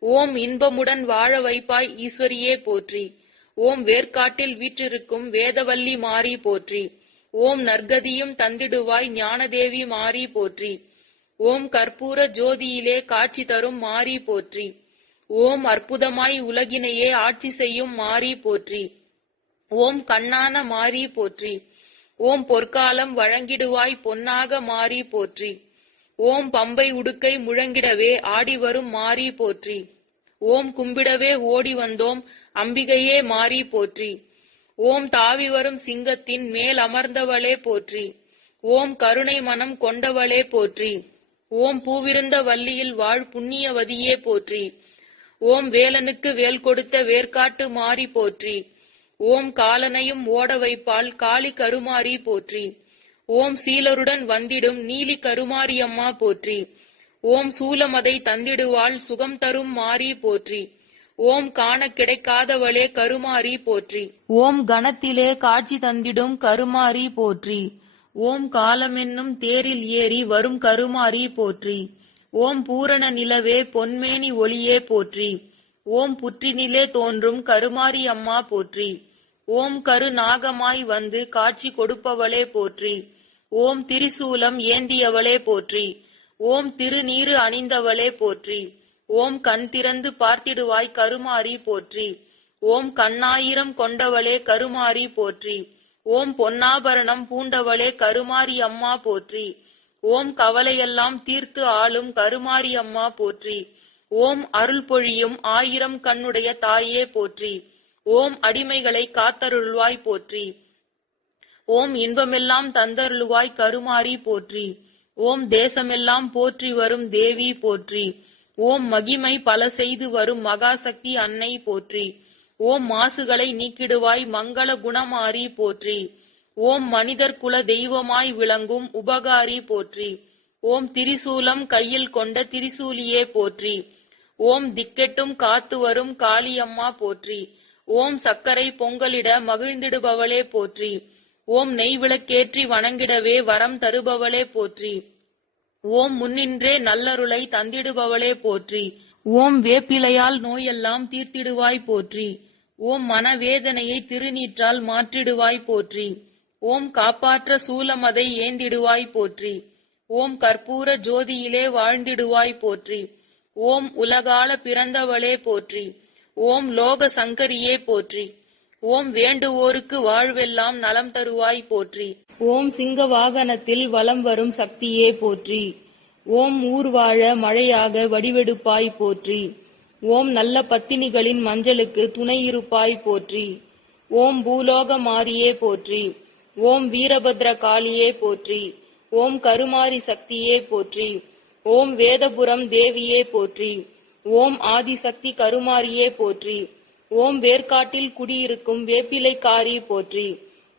ஓம் இன்பமுடன் வாழ வைப்பாய் ஈஸ்வரியே போற்றி. ஓம் வேர்க்காட்டில் வீற்றிருக்கும் வேதவல்லி மாரி போற்றி. ஓம் நற்கதியும் தந்திடுவாய் ஞானதேவி மாரி போற்றி. ஓம் கற்பூர ஜோதியிலே காட்சி தரும் மாரி போற்றி. ஓம் அற்புதமாய் உலகினையே ஆட்சி செய்யும் மாரி போற்றி. ஓம் கண்ணான மாரி போற்றி. ஓம் பொற்காலம் வழங்கிடுவாய் பொன்னாக மாரி போற்றி. ஓம் பம்பை உடுக்கை முழங்கிடவே ஆடிவரும் மாரி போற்றி. ஓம் கும்பிடவே ஓடி வந்தோம் அம்பிகையே மாரி போற்றி. ஓம் தாவி வரும் சிங்கத்தின் மேல் அமர்ந்தவளே போற்றி. ஓம் கருணை மனம் கொண்டவளே போற்றி. ஓம் பூவிருந்த வள்ளியில் வாழ் புண்ணியவதியே போற்றி. ஓம் வேலனுக்கு வேல் கொடுத்த வேர்க்காட்டு மாரி போற்றி. ஓம் காலனையும் ஓட வைப்பாள் காளி கருமாரி போற்றி. ஓம் சீலருடன் வந்திடும் நீலி கருமாரியம்மா போற்றி. ஓம் சூலமதை தந்திடுவாள் சுகம் தரும் மாரி போற்றி. ஓம் காண கிடைக்காதவளே கருமாரி போற்றி. ஓம் கணத்திலே காட்சி தந்திடும் கருமாரி போற்றி. ஓம் காலமென்னும் தேரில் ஏறி வரும் கருமாரி போற்றி. ஓம் பூரண நிலவே பொன்மேனி ஒளியே போற்றி. ஓம் புற்றினிலே தோன்றும் கருமாரி அம்மா போற்றி. ஓம் கரு நாகமாய் வந்து காட்சி கொடுப்பவளே போற்றி. ஓம் திரிசூலம் ஏந்தியவளே போற்றி. ஓம் திருநீறு அணிந்தவளே போற்றி. ஓம் கண் திறந்து பார்த்திடுவாய் கருமாரி போற்றி. ஓம் கண்ணாயிரம் கொண்டவளே கருமாரி போற்றி. ஓம் பொன்னாபரணம் பூண்டவளே கருமாரி அம்மா போற்றி. ஓம் கவலையெல்லாம் தீர்த்து ஆளும் கருமாரி அம்மா போற்றி. ஓம் அருள் பொழியும் ஆயிரம் கண்ணுடைய தாயே போற்றி. ஓம் அடிமைகளை காத்தருள்வாய் போற்றி. ஓம் இன்பமெல்லாம் தந்தருள்வாய் கருமாரி போற்றி. ஓம் தேசமெல்லாம் போற்றி வரும் தேவி போற்றி. ஓம் மகிமை பல செய்து வரும் மகாசக்தி அன்னை போற்றி. ஓம் மாசுகளை நீக்கிடுவாய் மங்கள குணமாரி போற்றி. ஓம் மனிதர் குல தெய்வமாய் விளங்கும் உபகாரி போற்றி. ஓம் திரிசூலம் கையில் கொண்ட திரிசூலியே போற்றி. ஓம் திக்கெட்டும் காத்து வரும் காளியம்மா போற்றி. ஓம் சக்கரை பொங்கலிட மகிழ்ந்திடுபவளே போற்றி. ஓம் நெய் விளக்கேற்றி வணங்கிடவே வரம் தருபவளே போற்றி. ஓம் முன்னின்றே நல்லருளை தந்திடுபவளே போற்றி. ஓம் வேப்பிலையால் நோயெல்லாம் தீர்த்திடுவாய் போற்றி. ஓம் மனவேதனையை திருநீற்றால் மாற்றிடுவாய் போற்றி. ஓம் காப்பாற்ற சூலமதை ஏந்திடுவாய் போற்றி. ஓம் கற்பூர ஜோதியிலே வாழ்ந்திடுவாய் போற்றி. ஓம் உலகால பிறந்தவளே போற்றி. ஓம் லோக சங்கரியே போற்றி. ஓம் வேண்டுவோருக்கு வாழ்வெல்லாம் நலம் தருவாய் போற்றி. ஓம் சிங்க வாகனத்தில் வலம் வரும் சக்தியே போற்றி. ஓம் ஊர்வாழ மழையாக வடிவெடுப்பாய் போற்றி. ஓம் நல்ல பத்தினிகளின் மஞ்சளுக்கு துணையிருப்பாய் போற்றி. ஓம் பூலோக மாரியே போற்றி. ஓம் வீரபத்ர காளியே போற்றி. ஓம் கருமாரி சக்தியே போற்றி. ஓம் வேதபுரம் தேவியே போற்றி. ஓம் ஆதிசக்தி கருமாரியே போற்றி. ஓம் வேர்க்காட்டில் குடியிருக்கும் வேப்பிலைக்காரி போற்றி.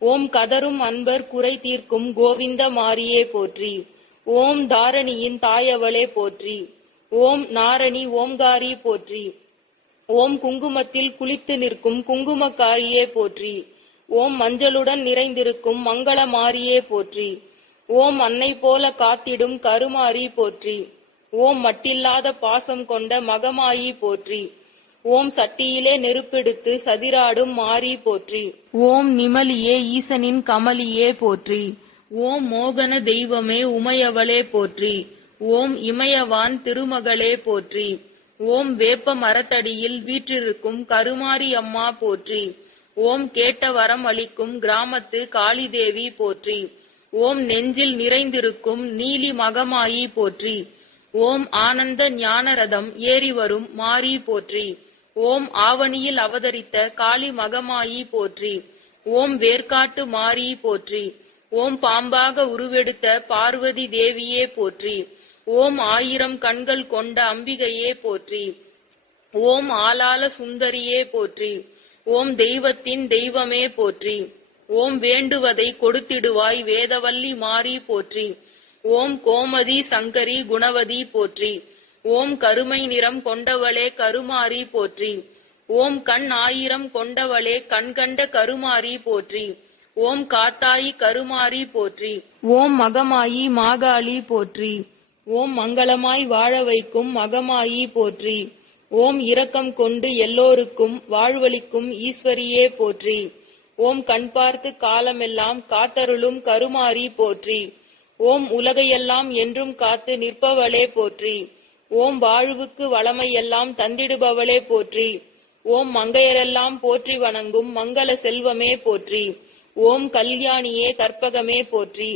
ஓம் கதரும் அன்பர் குறை தீர்க்கும் கோவிந்த மாரியே போற்றி. ஓம் தாரணியின் தாயவளே போற்றி. ஓம் நாரணி ஓம்காரி போற்றி. ஓம் குங்குமத்தில் குளித்து நிற்கும் குங்குமக்காரியே போற்றி. ஓம் மஞ்சளுடன் நிறைந்திருக்கும் மங்கள மாரியே போற்றி. ஓம் அன்னை போல காத்திடும் கருமாரி போற்றி. ஓம் மட்டில்லாத பாசம் கொண்ட மகமாயி போற்றி. ஓம் சட்டியிலே நெருப்பெடுத்து சதிராடும் மாரி போற்றி. ஓம் நிமலியே ஈசனின் கமலியே போற்றி. ஓம் மோகன தெய்வமே உமையவளே போற்றி. ஓம் இமயவான் திருமகளே போற்றி. ஓம் வேப்ப மரத்தடியில் வீற்றிருக்கும் கருமாரி அம்மா போற்றி. ஓம் கேட்ட வரம் அளிக்கும் கிராமத்து காளிதேவி போற்றி. ஓம் நெஞ்சில் நிறைந்திருக்கும் நீலி மகமாயி போற்றி. ஓம் ஆனந்த ஞானரதம் ஏறி வரும் மாரி போற்றி. ஓம் ஆவணியில் அவதரித்த காளி மகமாயி போற்றி. ஓம் வேர்க்காட்டு மாரி போற்றி. ஓம் பாம்பாக உருவெடுத்த பார்வதி தேவியே போற்றி. ஓம் ஆயிரம் கண்கள் கொண்ட அம்பிகையே போற்றி. ஓம் ஆலால சுந்தரியே போற்றி. ஓம் தெய்வத்தின் தெய்வமே போற்றி. ஓம் வேண்டுவதை கொடுத்திடுவாய் வேதவல்லி மாரி போற்றி. ஓம் கோமதி சங்கரி குணவதி போற்றி. ஓம் கருமை நிறம் கொண்டவளே கருமாரி போற்றி. ஓம் கண் ஆயிரம் கொண்டவளே கண்கண்ட கருமாரி போற்றி. ஓம் காத்தாயி கருமாரி போற்றி. ஓம் மகமாயி மாகாளி போற்றி. ஓம் மங்களமாய் வாழ வைக்கும் மகமாயி போற்றி. ஓம் இரக்கம் கொண்டு எல்லோருக்கும் வாழ்வளிக்கும் ஈஸ்வரியே போற்றி. ஓம் கண் பார்த்து காலமெல்லாம் காத்தருளும் கருமாரி போற்றி. ஓம் உலகையெல்லாம் என்றும் காத்து நிற்பவளே போற்றி. ஓம் வாழ்வுக்கு வளமையெல்லாம் தந்திடுபவளே போற்றி. ஓம் மங்கையரெல்லாம் போற்றி வணங்கும் மங்கள செல்வமே போற்றி. ஓம் கல்யாணியே கற்பகமே போற்றி.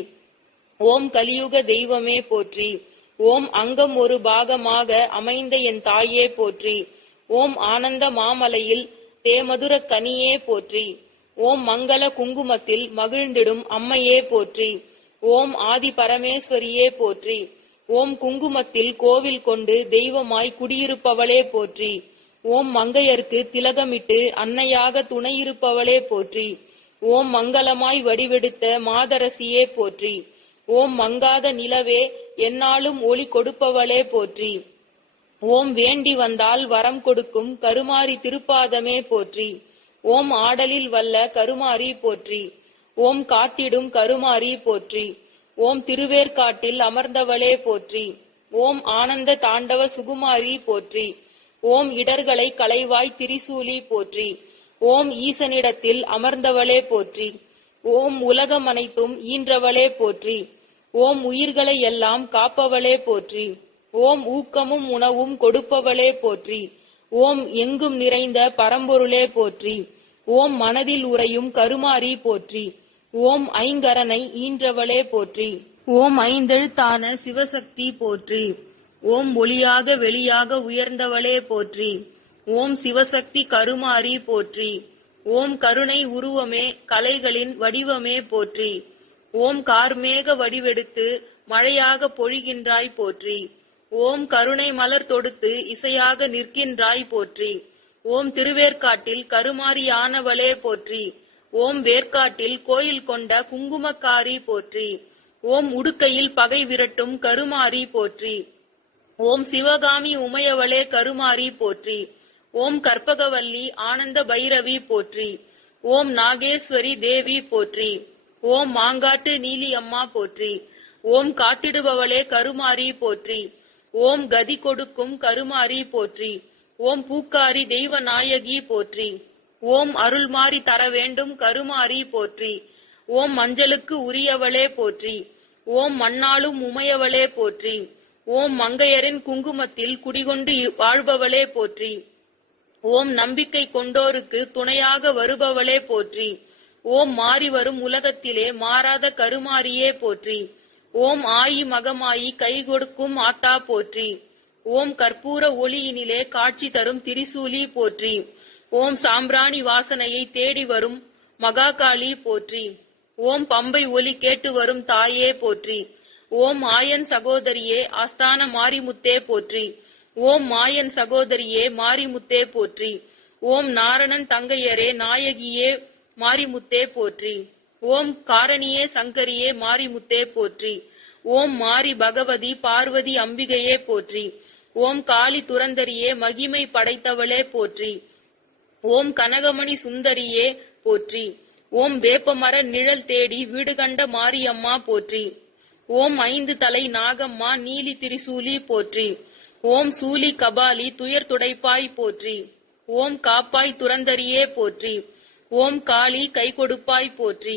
ஓம் கலியுக தெய்வமே போற்றி. ஓம் அங்கம் ஒரு பாகமாக அமைந்த என் தாயே போற்றி. ஓம் ஆனந்த மாமலையில் தேமதுர கனியே போற்றி. ஓம் மங்கள குங்குமத்தில் மகிழ்ந்திடும் அம்மையே போற்றி. ஓம் ஆதி பரமேஸ்வரியே போற்றி. ஓம் குங்குமத்தில் கோவில் கொண்டு தெய்வமாய் குடியிருப்பவளே போற்றி. ஓம் மங்கையர்க்கு திலகமிட்டு அன்னையாக துணையிருப்பவளே போற்றி. ஓம் மங்களமாய் வடிவெடுத்த மாதரசியே போற்றி. ஓம் மங்காத நிலவே எந்நாளும் ஒளி கொடுப்பவளே போற்றி. ஓம் வேண்டி வந்தால் வரம் கொடுக்கும் கருமாரி திருப்பாதமே போற்றி. ஓம் ஆடலில் வல்ல கருமாரி போற்றி. ஓம் காத்திடும் கருமாரி போற்றி. ஓம் திருவேற்காட்டில் அமர்ந்தவளே போற்றி. ஓம் ஆனந்த தாண்டவ சுகுமாரி போற்றி. ஓம் இடர்களை களைவாய் திரிசூலி போற்றி. ஓம் ஈசனிடத்தில் அமர்ந்தவளே போற்றி. ஓம் உலகம் அனைத்தும் ஈன்றவளே போற்றி. ஓம் உயிர்களை எல்லாம் காப்பவளே போற்றி. ஓம் ஊக்கமும் உணவும் கொடுப்பவளே போற்றி. ஓம் எங்கும் நிறைந்த பரம்பொருளே போற்றி. ஓம் மனதில் உறையும் கருமாரி போற்றி. ஓம் ஐங்கரனை ஈன்றவளே போற்றி. ஓம் ஐந்தெழுத்தான சிவசக்தி போற்றி. ஓம் ஒளியாக வெளியாக உயர்ந்தவளே போற்றி. ஓம் சிவசக்தி கருமாரி போற்றி. ஓம் கருணை உருவமே கலைகளின் வடிவமே போற்றி. ஓம் கார்மேக வடிவெடுத்து மழையாக பொழிகின்றாய் போற்றி. ஓம் கருணை மலர் தொடுத்து இசையாக நிற்கின்றாய் போற்றி. ஓம் திருவேற்காட்டில் கருமாரியானவளே போற்றி. ஓம் வேற்காட்டில் கோயில் கொண்ட குங்குமக்காரி போற்றி. ஓம் உடுக்கையில் பகை விரட்டும் கருமாரி போற்றி. ஓம் சிவகாமி உமையவளே கருமாரி போற்றி. ஓம் கற்பகவல்லி ஆனந்த பைரவி போற்றி. ஓம் நாகேஸ்வரி தேவி போற்றி. ஓம் மாங்காட்டு நீலி அம்மா போற்றி. ஓம் காத்திடுபவளே கருமாரி போற்றி. ஓம் கதி கொடுக்கும் கருமாரி போற்றி. ஓம் பூக்காரி தெய்வ நாயகி போற்றி. ஓம் அருள்மாரி தர வேண்டும் கருமாரி போற்றி. ஓம் மஞ்சளுக்கு உரியவளே போற்றி. ஓம் மண்ணாளும் உமையவளே போற்றி. ஓம் மங்கையரின் குங்குமத்தில் குடிகொண்டு வாழ்பவளே போற்றி. ஓம் நம்பிக்கை கொண்டோருக்கு துணையாக வருபவளே போற்றி. ஓம் மாறி வரும் உலகத்திலே மாறாத கருமாரியே போற்றி. ஓம் ஆயி மகமாயி கை கொடுக்கும் ஆத்தா போற்றி. ஓம் கற்பூர ஒளியினிலே காட்சி தரும் திரிசூலி போற்றி. ஓம் சாம்பிராணி வாசனையை தேடி வரும் மகாகாளி போற்றி. ஓம் பம்பை ஒலி கேட்டு வரும் தாயே போற்றி. ஓம் மாயன் சகோதரியே ஆஸ்தான மாரிமுத்தே போற்றி. ஓம் மாயன் சகோதரியே மாரிமுத்தே போற்றி. ஓம் நாரணன் தங்கையரே நாயகியே மாரிமுத்தே போற்றி. ஓம் காரணியே சங்கரியே மாரிமுத்தே போற்றி. ஓம் மாரி பகவதி பார்வதி அம்பிகையே போற்றி. ஓம் காளி துரந்தரியே மகிமை படைத்தவளே போற்றி. ஓம் கனகமணி சுந்தரியே போற்றி. ஓம் வேப்பமர நிழல் தேடி வீடு கண்ட மாரியம்மா போற்றி. ஓம் ஐந்து தலை நாகம்மா நீலி திரிசூலி போற்றி. ஓம் சூலி கபாலி துயர் துடைப்பாய் போற்றி. ஓம் காப்பாய் துரந்தரியே போற்றி. ஓம் காளி கை கொடுப்பாய் போற்றி.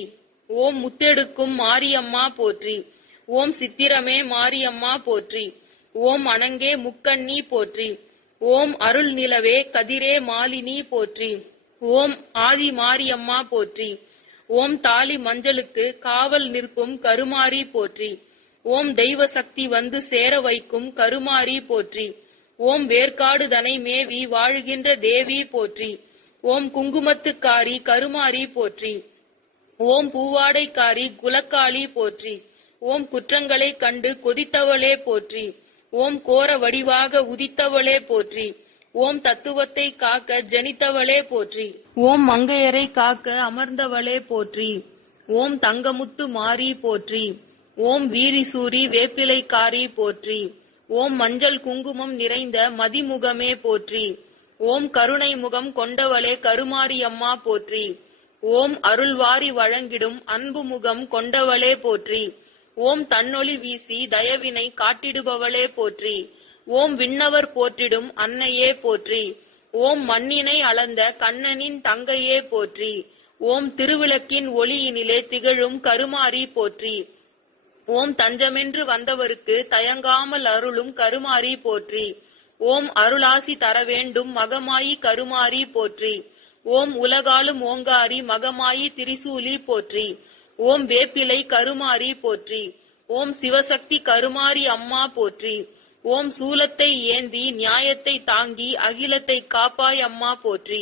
ஓம் முத்தெடுக்கும் மாரியம்மா போற்றி. ஓம் சித்திரமே மாரியம்மா போற்றி. ஓம் அணங்கே முக்கண்ணி போற்றி. ஓம் அருள் நிலவே கதிரே மாலினி போற்றி. ஓம் ஆதி மாரியம்மா போற்றி. ஓம் தாலி மஞ்சளுக்கு காவல் நிற்கும் கருமாரி போற்றி. ஓம் தெய்வ சக்தி வந்து சேர வைக்கும் கருமாரி போற்றி. ஓம் வேர்க்காடு தனை மேவி வாழுகின்ற தேவி போற்றி. ஓம் குங்குமத்துக்காரி கருமாரி போற்றி. ஓம் பூவாடைக்காரி குலக்காளி போற்றி. ஓம் குற்றங்களை கண்டு கொதித்தவளே போற்றி. ஓம் கோர வடிவாக உதித்தவளே போற்றி. ஓம் தத்துவத்தை காக்க ஜனித்தவளே போற்றி. ஓம் மங்கையரை காக்க அமர்ந்தவளே போற்றி. ஓம் தங்கமுத்து மாரி போற்றி. ஓம் வீரிசூரி வேப்பிலைக்காரி போற்றி. ஓம் மஞ்சள் குங்குமம் நிறைந்த மதிமுகமே போற்றி. ஓம் கருணை முகம் கொண்டவளே கருமாரி அம்மா போற்றி. ஓம் அருள்வாரி வழங்கிடும் அன்பு முகம் கொண்டவளே போற்றி. ஓம் தன்னொளி வீசி தயவினை காட்டிடுபவளே போற்றி. ஓம் விண்ணவர் போற்றிடும் அன்னையே போற்றி. ஓம் மண்ணினை அளந்த கண்ணனின் தங்கையே போற்றி. ஓம் திருவிளக்கின் ஒளியினிலே திகழும் கருமாரி போற்றி. ஓம் தஞ்சமென்று வந்தவருக்கு தயங்காமல் அருளும் கருமாரி போற்றி. ஓம் அருளாசி தர வேண்டும் மகமாயி கருமாரி போற்றி. ஓம் உலகாலும் ஓங்காரி மகமாயி திரிசூலி போற்றி. ஓம் வேப்பிலை கருமாரி போற்றி. ஓம் சிவசக்தி கருமாரி அம்மா போற்றி. ஓம் சூலத்தை ஏந்தி நியாயத்தை தாங்கி அகிலத்தை காப்பாய் அம்மா போற்றி.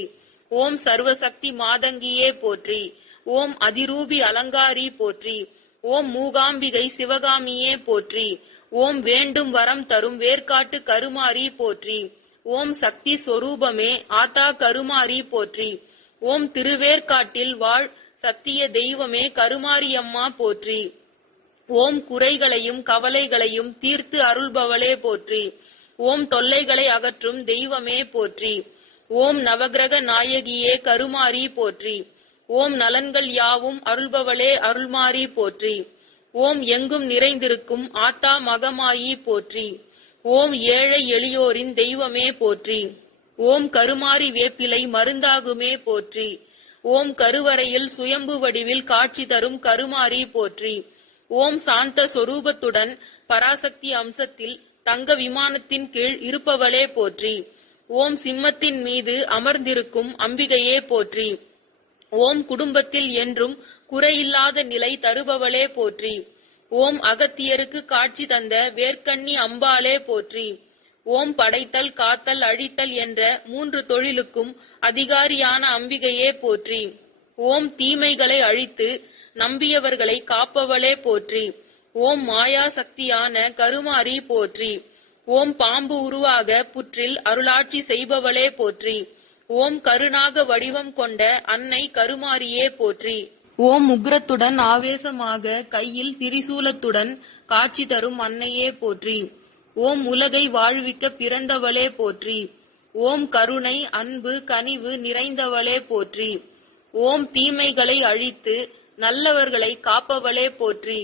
ஓம் சர்வசக்தி மாதங்கியே போற்றி. ஓம் அதிரூபி அலங்காரி போற்றி. ஓம் மூகாம்பிகை சிவகாமியே போற்றி. ஓம் வேண்டும் வரம் தரும் வேர்க்காட்டு கருமாரி போற்றி. ஓம் சக்தி சொரூபமே ஆத்தா கருமாரி போற்றி. ஓம் திருவேற்காட்டில் வாழ் சத்திய தெய்வமே கருமாரியம்மா போற்றி. ஓம் குறைகளையும் கவலைகளையும் தீர்த்து அருள்பவளே போற்றி. ஓம் தொல்லைகளை அகற்றும் தெய்வமே போற்றி. ஓம் நவகிரக நாயகியே கருமாரி போற்றி. ஓம் நலன்கள் யாவும் அருள்பவளே அருள்மாரி போற்றி. ஓம் எங்கும் நிறைந்திருக்கும் ஆத்தா மகமாயி போற்றி. ஓம் ஏழை எளியோரின் தெய்வமே போற்றி. ஓம் கருமாரி வேப்பிலை மருந்தாகுமே போற்றி. ஓம் கருவறையில் சுயம்பு வடிவில் காட்சி தரும் கருமாரி போற்றி. ஓம் சாந்த சொரூபத்துடன் பராசக்தி அம்சத்தில் தங்க விமானத்தின் கீழ் இருப்பவளே போற்றி. ஓம் சிம்மத்தின் மீது அமர்ந்திருக்கும் அம்பிகையே போற்றி. ஓம் குடும்பத்தில் என்றும் குறையில்லாத நிலை தருபவளே போற்றி. ஓம் அகத்தியருக்கு காட்சி தந்த வேர்க்கண்ணி அம்பாளே போற்றி. ஓம் படைத்தல் காத்தல் அழித்தல் என்ற 3 தொழிலுக்கும் அதிகாரியான அம்பிகையே போற்றி. ஓம் தீமைகளை அழித்து நம்பியவர்களை காப்பவளே போற்றி. ஓம் மாயா சக்தியான கருமாரி போற்றி. ஓம் பாம்பு உருவாக புற்றில் அருளாட்சி செய்பவளே போற்றி. ஓம் கருணாக வடிவம் கொண்ட அன்னை கருமாரியே போற்றி. ஓம் உக்ரத்துடன் ஆவேசமாக கையில் திரிசூலத்துடன் காட்சி தரும் அன்னையே போற்றி. ஓம் உலகை வாழ்விக்க பிறந்தவளே போற்றி. ஓம் கருணை அன்பு கனிவு நிறைந்தவளே போற்றி. ஓம் தீமைகளை அழித்து நல்லவர்களை காப்பவளே போற்றி.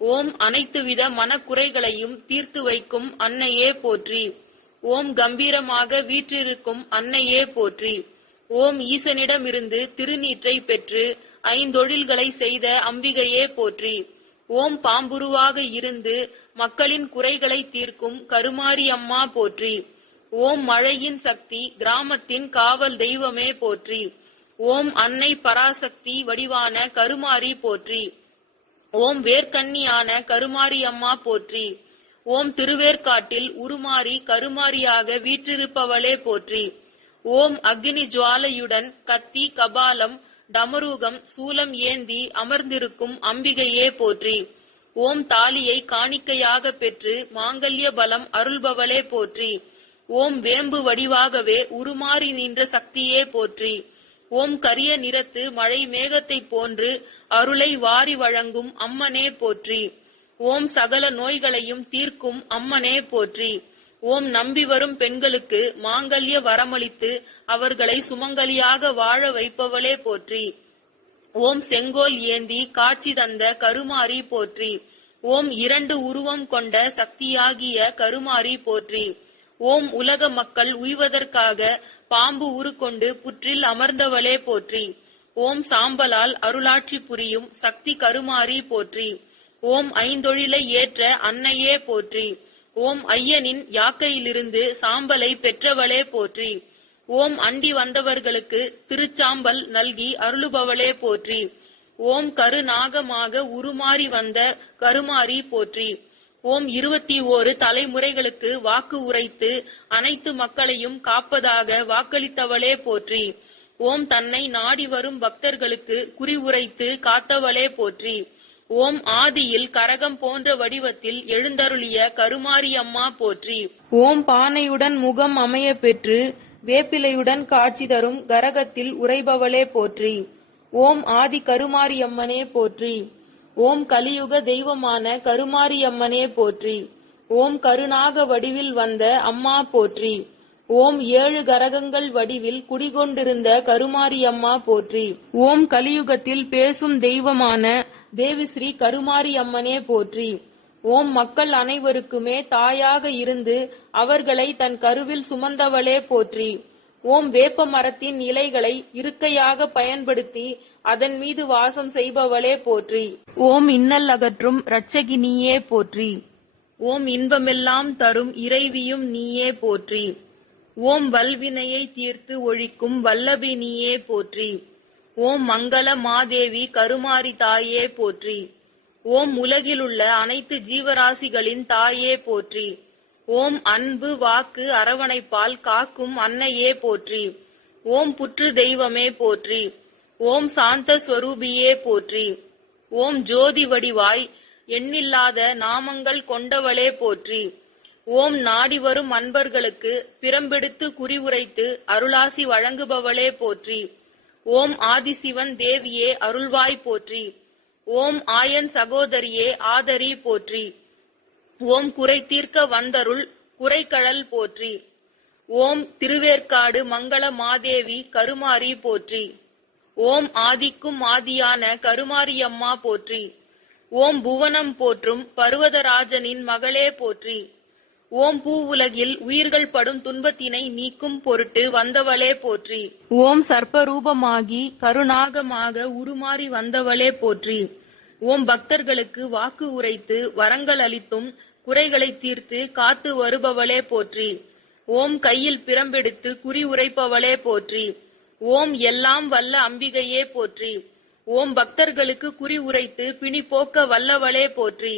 ஓம் அனைத்துவித மனக்குறைகளையும் தீர்த்து வைக்கும் அன்னையே போற்றி. ஓம் கம்பீரமாக வீற்றிருக்கும் அன்னையே போற்றி. ஓம் ஈசனிடமிருந்து திருநீற்றை பெற்று 5 தொழில்களை செய்த அம்பிகையே போற்றி. ஓம் பாம்புருவாக இருந்து மக்களின் குறைகளை தீர்க்கும் கருமாரி அம்மா போற்றி. ஓம் மழையின் சக்தி கிராமத்தின் காவல் தெய்வமே போற்றி. ஓம் அன்னை பராசக்தி வடிவான கருமாரி போற்றி. ஓம் வேர்க்கண்ணியான கருமாரி அம்மா போற்றி. ஓம் திருவேற்காட்டில் உருமாறி கருமாரியாக வீற்றிருப்பவளே போற்றி. ஓம் அக்னி ஜுவாலையுடன் கத்தி கபாலம் டமருகம் சூலம் ஏந்தி அமர்ந்திருக்கும் அம்பிகையே போற்றி. ஓம் தாலியை காணிக்கையாக பெற்று மாங்கல்ய பலம் அருள்பவளே போற்றி. ஓம் வேம்பு வடிவாகவே உருமாறி நின்ற சக்தியே போற்றி. ஓம் கரிய நிறத்து மழை மேகத்தை போன்று அருளை வாரி வழங்கும் அம்மனே போற்றி. ஓம் சகல நோய்களையும் தீர்க்கும் அம்மனே போற்றி. ஓம் நம்பி வரும் பெண்களுக்கு மாங்கல்ய வரமளித்து அவர்களை சுமங்கலியாக வாழ வைப்பவளே போற்றி. ஓம் செங்கோல் ஏந்தி காட்சி தந்த கருமாரி போற்றி. ஓம் 2 உருவம் கொண்ட சக்தியாகிய கருமாரி போற்றி. ஓம் உலக மக்கள் உய்வதற்காக பாம்பு உருக்கொண்டு புற்றில் அமர்ந்தவளே போற்றி. ஓம் சாம்பலால் அருளாட்சி புரியும் சக்தி கருமாரி போற்றி. ஓம் 5 தொழிலை ஏற்ற அன்னையே போற்றி. ஓம் ஐயனின் யாக்கையிலிருந்து சாம்பலை பெற்றவளே போற்றி. ஓம் அண்டி வந்தவர்களுக்கு திருச்சாம்பல் நல்கி அருளுபவளே போற்றி. ஓம் கருநாகமாக உருமாறி வந்த கருமாரி போற்றி. ஓம் 21 தலைமுறைகளுக்கு வாக்கு உரைத்து அனைத்து மக்களையும் காப்பதாக வாக்களித்தவளே போற்றி. ஓம் தன்னை நாடி வரும் பக்தர்களுக்கு குறி உரைத்து காத்தவளே போற்றி. ஓம் ஆதியில் கரகம் போன்ற வடிவத்தில் எழுந்தருளிய கருமாரி அம்மா போற்றி. ஓம் பானையுடன் முகம் அமைய பெற்று வேப்பிலையுடன் காட்சி தரும் கரகத்தில் உறைபவளே போற்றி. ஓம் ஆதி கருமாரி அம்மனே போற்றி. ஓம் கலியுக தெய்வமான கருமாரி அம்மனே போற்றி. ஓம் கருநாக வடிவில் வந்த அம்மா போற்றி. ஓம் 7 கரகங்கள் வடிவில் குடிகொண்டிருந்த கருமாரி அம்மா போற்றி. ஓம் கலியுகத்தில் பேசும் தெய்வமான தேவி ஸ்ரீ கருமாரி அம்மனே போற்றி. ஓம் மக்கள் அனைவருக்குமே தாயாக இருந்து அவர்களை தன் கருவில் சுமந்தவளே போற்றி. ஓம் வேப்ப மரத்தின் இலைகளை இருக்கையாக பயன்படுத்தி அதன் மீது வாசம் செய்பவளே போற்றி. ஓம் இன்னல் அகற்றும் இரட்சகி நீயே போற்றி. ஓம் இன்பமெல்லாம் தரும் இறைவியும் நீயே போற்றி. ஓம் வல்வினையை தீர்த்து ஒழிக்கும் வல்லபி நீயே போற்றி. ஓம் மங்கள மாதேவி கருமாரி தாயே போற்றி. ஓம் உலகிலுள்ள அனைத்து ஜீவராசிகளின் தாயே போற்றி. ஓம் அன்பு வாக்கு அரவணைப்பால் காக்கும் அன்னையே போற்றி. ஓம் புற்று தெய்வமே போற்றி. ஓம் சாந்த ஸ்வரூபியே போற்றி. ஓம் ஜோதி வடிவாய் எண்ணில்லாத நாமங்கள் கொண்டவளே போற்றி. ஓம் நாடி வரும் அன்பர்களுக்கு பிரம்பெடுத்து குறிவுரைத்து அருளாசி வழங்குபவளே போற்றி. ஓம் ஆதிசிவன் தேவியே அருள்வாய் போற்றி. ஓம் ஆயன் சகோதரியே ஆதரி போற்றி. ஓம் குறை தீர்க்க வந்தருள் குறைகழல் போற்றி. ஓம் திருவேற்காடு மங்கள மாதேவி கருமாரி போற்றி. ஓம் ஆதிக்கும் ஆதியான கருமாரி அம்மா போற்றி. ஓம் புவனம் போற்றும் பர்வதராஜனின் மகளே போற்றி. ஓம் பூவுலகில் உயிர்கள் படும் துன்பத்தினை நீக்கும் பொருட்டு வந்தவளே போற்றி. ஓம் சர்ப்பரூபமாகி கருநாகமாக உருமாறி வந்தவளே போற்றி. ஓம் பக்தர்களுக்கு வாக்கு உரைத்து வரங்கள் அளித்தும் குறைகளை தீர்த்து காத்து வருபவளே போற்றி. ஓம் கையில் பிரம்பெடுத்து குறி உரைப்பவளே போற்றி. ஓம் எல்லாம் வல்ல அம்பிகையே போற்றி. ஓம் பக்தர்களுக்கு குறி உரைத்து பிணி போக்க வல்லவளே போற்றி.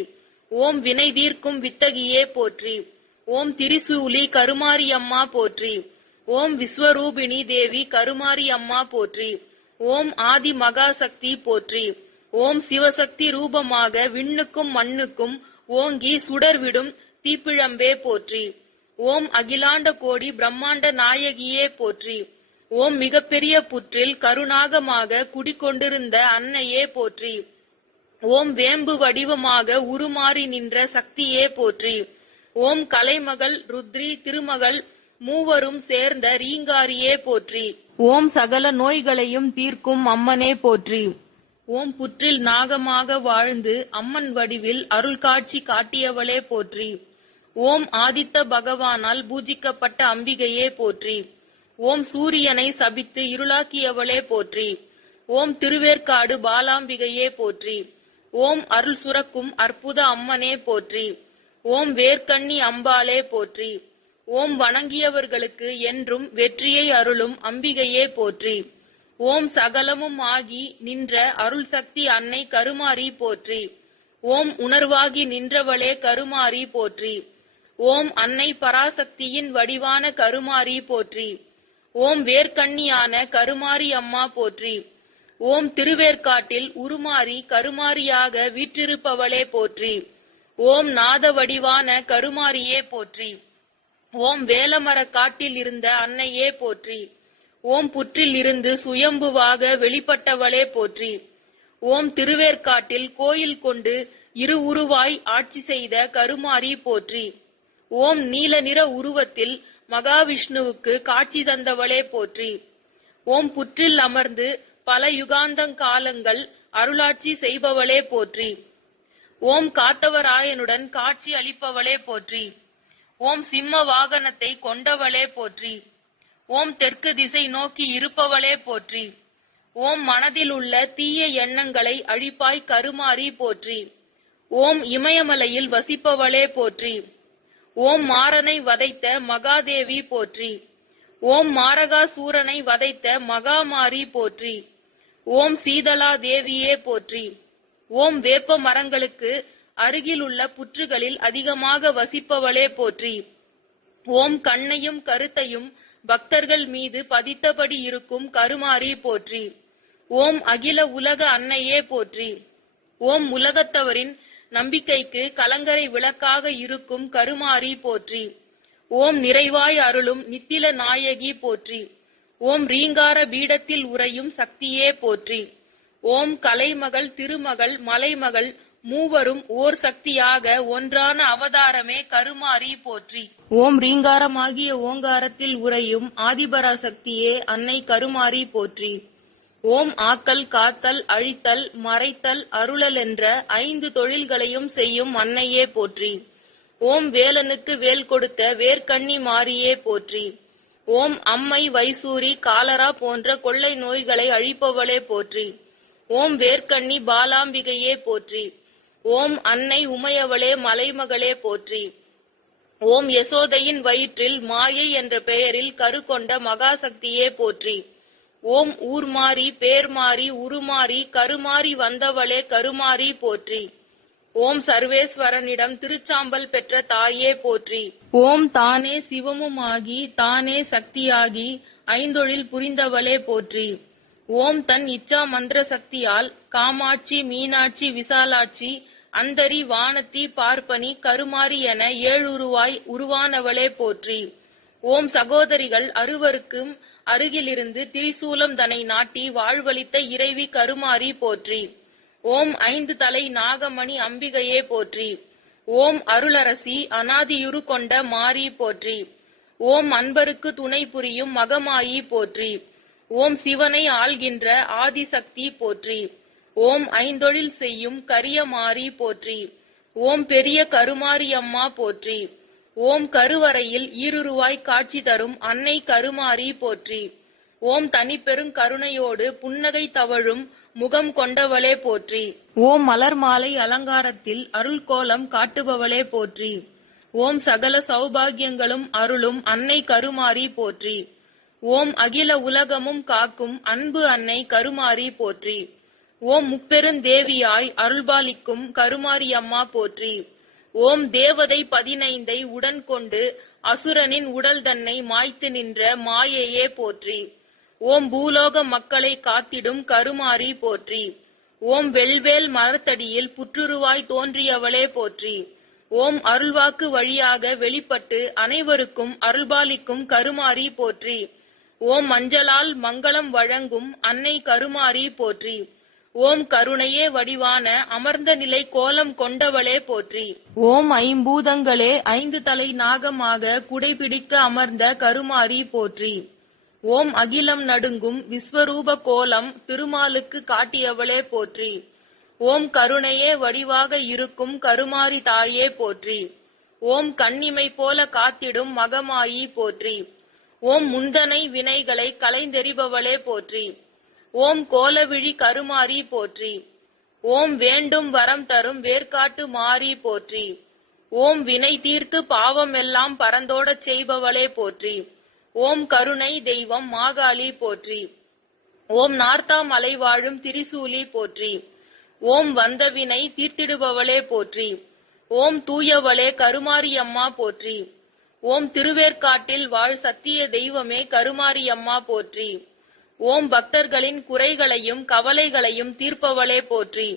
ஓம் வினை தீர்க்கும் வித்தகியே போற்றி. ஓம் திரிசூலி கருமாரி அம்மா போற்றி. ஓம் விஸ்வரூபிணி தேவி கருமாரி அம்மா போற்றி. ஓம் ஆதி மகாசக்தி போற்றி. ஓம் சிவசக்தி ரூபமாக விண்ணுக்கும் மண்ணுக்கும் ஓங்கி சுடர்விடும் தீப்பிழம்பே போற்றி. ஓம் அகிலாண்ட கோடி பிரம்மாண்ட நாயகியே போற்றி. ஓம் மிகப்பெரிய புற்றில் கருநாகமாக குடிகொண்டிருந்த அன்னையே போற்றி. ஓம் வேம்பு வடிவமாக உருமாறி நின்ற சக்தியே போற்றி. ஓம் கலைமகள் ருத்ரி திருமகள் மூவரும் சேர்ந்த ரீங்காரியே போற்றி. ஓம் சகல நோய்களையும் தீர்க்கும் அம்மனே போற்றி. ஓம் புற்றில் நாகமாக வாழ்ந்து அம்மன் வடிவில் அருள் காட்சி காட்டியவளே போற்றி. ஓம் ஆதித்த பகவானால் பூஜிக்கப்பட்ட அம்பிகையே போற்றி. ஓம் சூரியனை சபித்து இருளாக்கியவளே போற்றி. ஓம் திருவேற்காடு பாலாம்பிகையே போற்றி. ஓம் அருள் சுரக்கும் அற்புத அம்மனே போற்றி. ஓம் வேர்க்கண்ணி அம்பாளே போற்றி. ஓம் வணங்கியவர்களுக்கு என்றும் வெற்றியை அருளும் அம்பிகையே போற்றி. ஓம் சகலமும் ஆகி நின்ற அருள் சக்தி அன்னை கருமாரி போற்றி. ஓம் உணர்வாகி நின்றவளே கருமாரி போற்றி. ஓம் அன்னை பராசக்தியின் வடிவான கருமாரி போற்றி. ஓம் வேர்க்கண்ணியான கருமாரி அம்மா போற்றி. ஓம் திருவேற்காட்டில் உருமாறி கருமாரியாக வீற்றிருப்பவளே போற்றி. ஓம் நாத வடிவான கருமாரியே போற்றி. ஓம் வேலமர காட்டில் இருந்த அன்னையே போற்றி. ஓம் புற்றில் இருந்து சுயம்புவாக வெளிப்பட்டவளே போற்றி. ஓம் திருவேற்காட்டில் கோயில் கொண்டு இரு உருவாய் ஆட்சி செய்த கருமாரி போற்றி. ஓம் நீல நிற உருவத்தில் மகாவிஷ்ணுவுக்கு காட்சி தந்தவளே போற்றி. ஓம் புற்றில் அமர்ந்து பல யுகாந்தங்காலங்கள் அருளாட்சி செய்பவளே போற்றி. ஓம் காத்தவராயனுடன் காட்சி அளிப்பவளே போற்றி. ஓம் சிம்ம வாகனத்தை கொண்டவளே போற்றி. ஓம் தெற்கு திசை நோக்கி இருப்பவளே போற்றி. ஓம் மனதில் உள்ள தீய எண்ணங்களை அழிப்பாய் கருமாரி போற்றி. ஓம் இமயமலையில் வசிப்பவளே போற்றி. ஓம் மாறனை வதைத்த மகாதேவி போற்றி. ஓம் மாரகாசூரனை வதைத்த மகாமாரி போற்றி. ஓம் சீதளா தேவியே போற்றி. ஓம் வேப்ப மரங்களுக்கு அருகிலுள்ள புற்றுகளில் அதிகமாக வசிப்பவளே போற்றி. ஓம் கண்ணையும் கருத்தையும் பக்தர்கள் மீது பதித்தபடி இருக்கும் கருமாரி போற்றி. ஓம் அகில உலக அன்னையே போற்றி. ஓம் உலகத்தவரின் நம்பிக்கைக்கு கலங்கரை விளக்காக இருக்கும் கருமாரி போற்றி. ஓம் நிறைவாய் அருளும் நித்தில நாயகி போற்றி. ஓம் ரீங்கார பீடத்தில் உறையும் சக்தியே போற்றி. ஓம் கலைமகள் திருமகள் மலைமகள் மூவரும் ஓர் சக்தியாக ஒன்றான அவதாரமே கருமாரி போற்றி. ஓம் ரீங்காரமாகிய ஓங்காரத்தில் உறையும் ஆதிபராசக்தியே அன்னை கருமாரி போற்றி. ஓம் ஆக்கல் காத்தல் அழித்தல் மறைத்தல் அருளல் என்ற 5 தொழில்களையும் செய்யும் அன்னையே போற்றி. ஓம் வேலனுக்கு வேல் கொடுத்த வேர்க்கண்ணி மாரியே போற்றி. ஓம் அம்மை வைசூரி காலரா போன்ற கொள்ளை நோய்களை அழிப்பவளே போற்றி. ஓம் வேர்க்கண்ணி பாலாம்பிகையே போற்றி. ஓம் அன்னை உமையவளே மலைமகளே போற்றி. ஓம் யசோதையின் வயிற்றில் மாயை என்ற பெயரில் கரு கொண்ட மகாசக்தியே போற்றி. ஓம் ஊர்மாரி பேர்மாரி உருமாரி கருமாரி வந்தவளே கருமாரி போற்றி. ஓம் சர்வேஸ்வரனிடம் திருச்சாம்பல் பெற்ற தாயே போற்றி. ஓம் தானே சிவமுமாகி தானே சக்தியாகி 5 புரிந்தவளே போற்றி. ஓம் தன் இச்சா மந்திர சக்தியால் காமாட்சி மீனாட்சி விசாலாட்சி அந்தரி வானத்தி பார்ப்பனி கருமாரி என 7 உருவானவளே போற்றி. ஓம் சகோதரிகள் அறுவருக்கும் அருகிலிருந்து திரிசூலம் தனை நாட்டி வாழ்வளித்த இறைவி கருமாரி போற்றி. ஓம் 5 தலை நாகமணி அம்பிகையே போற்றி. ஓம் அருளரசி அனாதியுரு கொண்ட மாரி போற்றி. ஓம் அன்பருக்கு துணை புரியும் மகமாயி போற்றி. ஓம் சிவனை ஆள்கின்ற ஆதிசக்தி போற்றி. ஓம் 5 செய்யும் கரிய மாரி போற்றி. ஓம் பெரிய கருமாரி அம்மா போற்றி. ஓம் கருவறையில் ஈருருவாய் காட்சி தரும் அன்னை கருமாரி போற்றி. ஓம் தனிப்பெரும் கருணையோடு புன்னகை தவழும் முகம் கொண்டவளே போற்றி. ஓம் மலர் மாலை அலங்காரத்தில் அருள் கோலம் காட்டுபவளே போற்றி. ஓம் சகல சௌபாகியங்களும் அருளும் அன்னை கருமாரி போற்றி. ஓம் அகில உலகமும் காக்கும் அன்பு அன்னை கருமாரி போற்றி. ஓம் முப்பெருந்தேவியாய் அருள்பாலிக்கும் கருமாரி அம்மா போற்றி. ஓம் தேவதை 15 உடன் கொண்டு அசுரனின் உடல் தன்னை மாய்த்து நின்ற மாயையே போற்றி. ஓம் பூலோக மக்களை காத்திடும் கருமாரி போற்றி. ஓம் வெள்வேல் மரத்தடியில் புற்றுருவாய் தோன்றியவளே போற்றி. ஓம் அருள்வாக்கு வழியாக வெளிப்பட்டு அனைவருக்கும் அருள்பாலிக்கும் கருமாரி போற்றி. ஓம் மஞ்சளால் மங்களம் வழங்கும் அன்னை கருமாரி போற்றி. ஓம் கருணையே வடிவான அமர்ந்த நிலை கோலம் கொண்டவளே போற்றி. ஓம் ஐம்பூதங்களே 5 தலை நாகமாக குடைபிடிக்க அமர்ந்த கருமாரி போற்றி. ஓம் அகிலம் நடுங்கும் விஸ்வரூப கோலம் திருமாலுக்கு காட்டியவளே போற்றி. ஓம் கருணையே வடிவாக இருக்கும் கருமாரி தாயே போற்றி. ஓம் கண்ணிமை போல காத்திடும் மகமாயி போற்றி. ஓம் முந்தனை வினைகளை களைந்தெறிபவளே போற்றி. ஓம் கோலவிழி கருமாரி போற்றி. ஓம் வேண்டும் வரம் தரும் வேர்க்காட்டு மாரி போற்றி. ஓம் வினை தீர்த்து பாவம் எல்லாம் பறந்தோடச் செய்பவளே போற்றி. ஓம் கருணை தெய்வம் மாகாளி போற்றி. ஓம் நார்த்தாம் அலை வாழும் திரிசூலி போற்றி. ஓம் வந்தவினை தீர்த்திடுபவளே போற்றி. ஓம் தூயவளே கருமாரி அம்மா போற்றி. ஓம் திருவேற்காட்டில் வாழ் சத்திய தெய்வமே கருமாரி அம்மா போற்றி. ஓம் பக்தர்களின் குறைகளையும் கவலைகளையும் தீர்ப்பவளே போற்றி.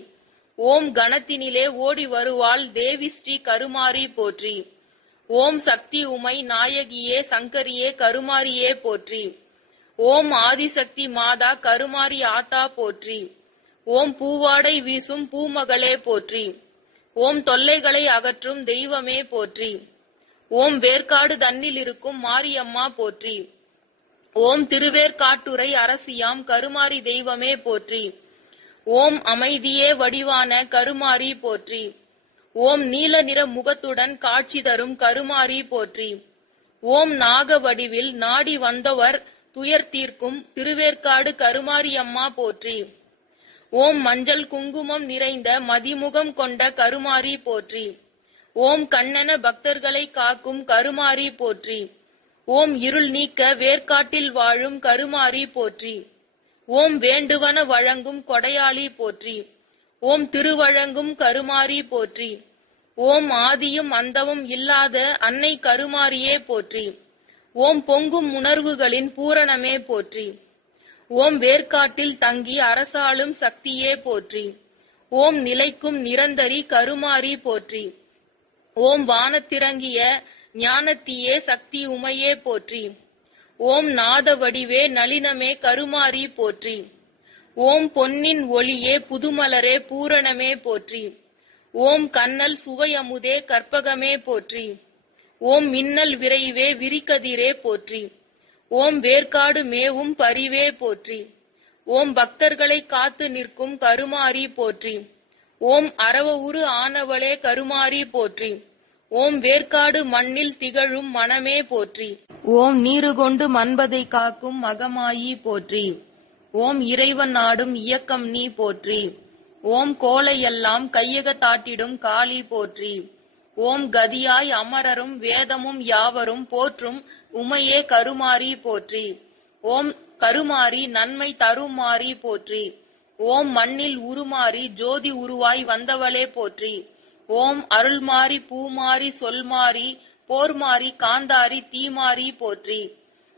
ஓம் கணத்தினிலே ஓடி வருவாள் தேவி ஸ்ரீ கருமாரி போற்றி. ஓம் சக்தி உமை நாயகியே சங்கரியே கருமாரியே போற்றி. ஓம் ஆதிசக்தி மாதா கருமாரி ஆத்தா போற்றி. ஓம் பூவாடை வீசும் பூமகளே போற்றி. ஓம் தொல்லைகளை அகற்றும் தெய்வமே போற்றி. ஓம் வேர்க்காடு தன்னில் இருக்கும் மாரியம்மா போற்றி. ஓம் திருவேற்காட்டுரை அரசியாம் கருமாரி தெய்வமே போற்றி. ஓம் அமைதியே வடிவான கருமாரி போற்றி. ஓம் நீல நிற முகத்துடன் காட்சி தரும் கருமாரி போற்றி. ஓம் நாக வடிவில் நாடி வந்தவர் துயர் தீர்க்கும் திருவேற்காடு கருமாரி அம்மா போற்றி. ஓம் மஞ்சள் குங்குமம் நிறைந்த மதிமுகம் கொண்ட கருமாரி போற்றி. ஓம் கண்ணென பக்தர்களை காக்கும் கருமாரி போற்றி. ஓம் இருள் நீக்க வேர்க்காட்டில் வாழும் கருமாரி போற்றி. ஓம் வேண்டுவன வழங்கும் கொடையாளி போற்றி. ஓம் திருவழங்கும் கருமாரி போற்றி. ஓம் ஆதியும் அந்தமும் இல்லாத அன்னை கருமாரியே போற்றி. ஓம் பொங்கும் உணர்வுகளின் பூரணமே போற்றி. ஓம் வேர்க்காட்டில் தங்கி அரசாளும் சக்தியே போற்றி. ஓம் நிலைக்கும் நிரந்தரி கருமாரி போற்றி. ஓம் வானத்திறங்கிய ஞானத்தியே சக்தி உமையே போற்றி. ஓம் நாத வடிவே நளினமே கருமாரி போற்றி. ஓம் பொன்னின் ஒளியே புதுமலரே பூரணமே போற்றி. ஓம் கண்ணல் சுவையமுதே கற்பகமே போற்றி. ஓம் மின்னல் விரைவே விரிகதிரே போற்றி. ஓம் வேர்க்காடு மேவும் பரிவே போற்றி. ஓம் பக்தர்களை காத்து நிற்கும் கருமாரி போற்றி. ஓம் அரவ உரு ஆனவளே கருமாரி போற்றி. ஓம் வேர்க்காடு மண்ணில் திகழும் மனமே போற்றி. ஓம் நீரு கொண்டு மன்பதை காக்கும் மகமாயி போற்றி. ஓம் இறைவன் நாடும் இயக்கம் நீ போற்றி. ஓம் கோலையெல்லாம் கையக தாட்டிடும் காளி போற்றி. ஓம் கதியாய் அமரரும் வேதமும் யாவரும் போற்றும் உமையே கருமாரி போற்றி. ஓம் கருமாரி நன்மை தருமாரி போற்றி. ஓம் மண்ணில் உருமாறி ஜோதி உருவாய் வந்தவளே போற்றி. ஓம் அருள்மாரி பூமாரி சொல்மாரி போர்மாரி காந்தாரி தீமாரி போற்றி.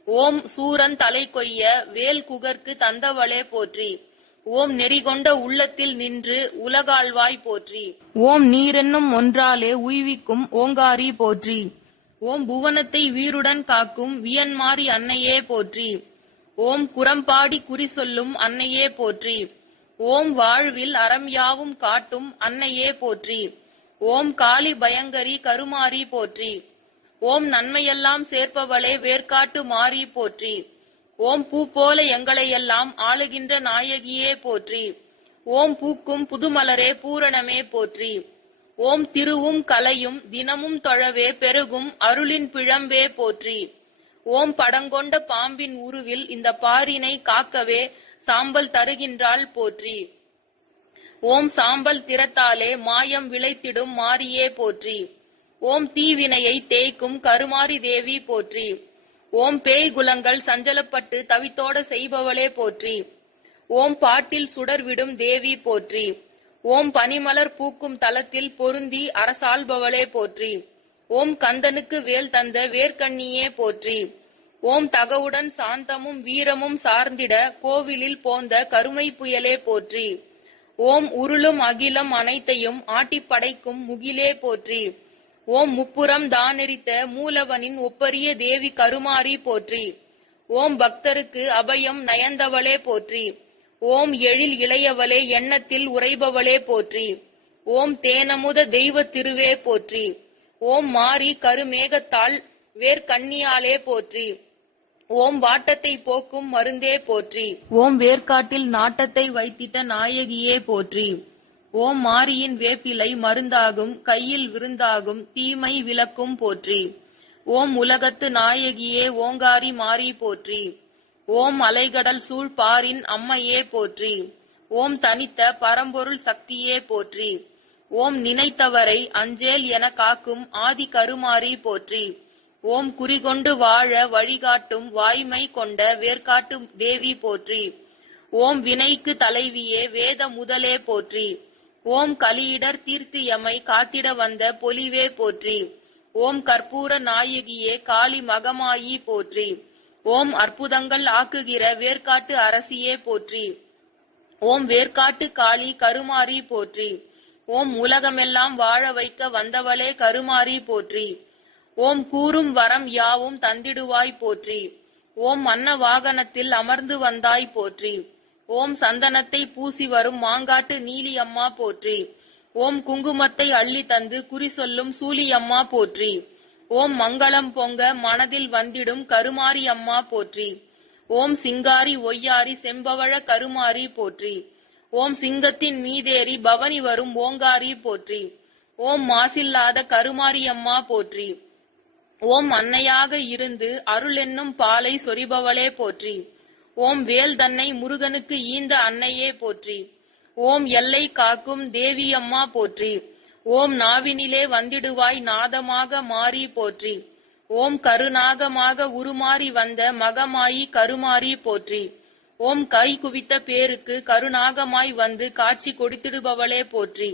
ஓம் சூரன் தலை கொய்ய வேல் குகர்க்கு தந்தவளே போற்றி. ஓம் நெறிகொண்ட உள்ளத்தில் நின்று உலகாள்வாய் போற்றி. ஓம் நீரென்னும் ஒன்றாலே உய்விக்கும் ஓங்காரி போற்றி. ஓம் புவனத்தை வீருடன் காக்கும் வியன்மாரி அன்னையே போற்றி. ஓம் குரம்பாடி குறி சொல்லும் அன்னையே போற்றி. ஓம் வாழ்வில் அறம் யாவும் காட்டும் அன்னையே போற்றி. ஓம் காளி பயங்கரி கருமாரி போற்றி. ஓம் நன்மையெல்லாம் சேர்ப்பவளே வேர்க்காட்டு மாரி போற்றி. ஓம் பூ போல எங்களையெல்லாம் ஆளுகின்ற நாயகியே போற்றி. ஓம் பூக்கும் புதுமலரே பூரணமே போற்றி. ஓம் திருவும் கலையும் தினமும் தொழவே பெருகும் அருளின் பிழம்பே போற்றி. ஓம் படங்கொண்ட பாம்பின் உருவில் இந்த பாரினை காக்கவே சாம்பல் தருகின்றாள் போற்றி. ஓம் சாம்பல் திறத்தாலே மாயம் விளைத்திடும் மாரியே போற்றி. ஓம் தீவினையை தேய்க்கும் கருமாரி தேவி போற்றி. ஓம் பேய் குலங்கள் சஞ்சலப்பட்டு தவித்தோட செய்பவளே போற்றி. ஓம் பாட்டில் சுடர்விடும் தேவி போற்றி. ஓம் பனிமலர் பூக்கும் தலத்தில் பொருந்தி அரசாள்பவளே போற்றி. ஓம் கந்தனுக்கு வேல் தந்த வேர்க்கண்ணியே போற்றி. ஓம் தகவுடன் சாந்தமும் வீரமும் சார்ந்திட கோவிலில் போந்த கருமை புயலே போற்றி. ஓம் உருளும் அகிலம் அனைத்தையும் ஆட்டிப்படைக்கும் முகிலே போற்றி. ஓம் முப்புறம் தானெரித்த மூலவனின் ஒப்பரிய தேவி கருமாரி போற்றி. ஓம் பக்தருக்கு அபயம் நயந்தவளே போற்றி. ஓம் எழில் இளையவளே எண்ணத்தில் உறைபவளே போற்றி. ஓம் தேனமுத தெய்வ திருவே போற்றி. ஓம் மாரி கருமேகத்தாள் வேர்க்கண்ணியாலே போற்றி. ஓம் வாட்டத்தை போக்கும் மருந்தே போற்றி. ஓம் வேர்க்காட்டில் நாட்டத்தை வைத்திட்ட நாயகியே போற்றி. ஓம் மாரியின் வேப்பிலை மருந்தாகும் கையில் விருந்தாகும் தீமை விலக்கும் போற்றி. ஓம் உலகத்து நாயகியே ஓங்காரி மாரி போற்றி. ஓம் அலைகடல் சூழ் பாரின் அம்மையே போற்றி. ஓம் தனித்த பரம்பொருள் சக்தியே போற்றி. ஓம் நினைத்தவரை அஞ்சேல் என காக்கும் ஆதி கருமாரி போற்றி. ஓம் குறிகொண்டு வாழ வழிகாட்டும் வாய்மை கொண்ட வேர்க்காட்டு தேவி போற்றி. ஓம் வினைக்கு தலைவியே வேத முதலே போற்றி. ஓம் கலியிடர் தீர்த்து எமை காத்திட வந்த பொலிவே போற்றி. ஓம் கற்பூர நாயகியே காளி மகமாயி போற்றி. ஓம் அற்புதங்கள் ஆக்குகிற வேர்க்காட்டு அரசியே போற்றி. ஓம் வேர்க்காட்டு காளி கருமாரி போற்றி. ஓம் உலகமெல்லாம் வாழ வைக்க வந்தவளே கருமாரி போற்றி. ஓம் கூறும் வரம் யாவும் தந்திடுவாய் போற்றி. ஓம் அன்ன வாகனத்தில் அமர்ந்து வந்தாய் போற்றி. ஓம் சந்தனத்தை பூசி வரும் மாங்காட்டு நீலி அம்மா போற்றி. ஓம் குங்குமத்தை அள்ளி தந்து குறி சொல்லும் சூலி அம்மா போற்றி. ஓம் மங்களம் பொங்க மனதில் வந்திடும் கருமாரி அம்மா போற்றி. ஓம் சிங்காரி ஒய்யாரி செம்பவழ கருமாரி போற்றி. ஓம் சிங்கத்தின் மீதேறி பவனி வரும் ஓங்காரி போற்றி. ஓம் மாசில்லாத கருமாரி அம்மா போற்றி. ஓம் அன்னையாக இருந்து அருள் என்னும் பாலை சொரிபவளே போற்றி. ஓம் வேல் தன்னை முருகனுக்கு ஈந்த அன்னையே போற்றி. ஓம் எல்லை காக்கும் தேவி அம்மா போற்றி. ஓம் நாவினிலே வந்திடுவாய் நாதமாக மாறி போற்றி. ஓம் கருநாகமாக உருமாறி வந்த மகமாயி கருமாரி போற்றி. ஓம் கை குவித்த பேருக்கு கருநாகமாய் வந்து காட்சி கொடுத்திடுபவளே போற்றி.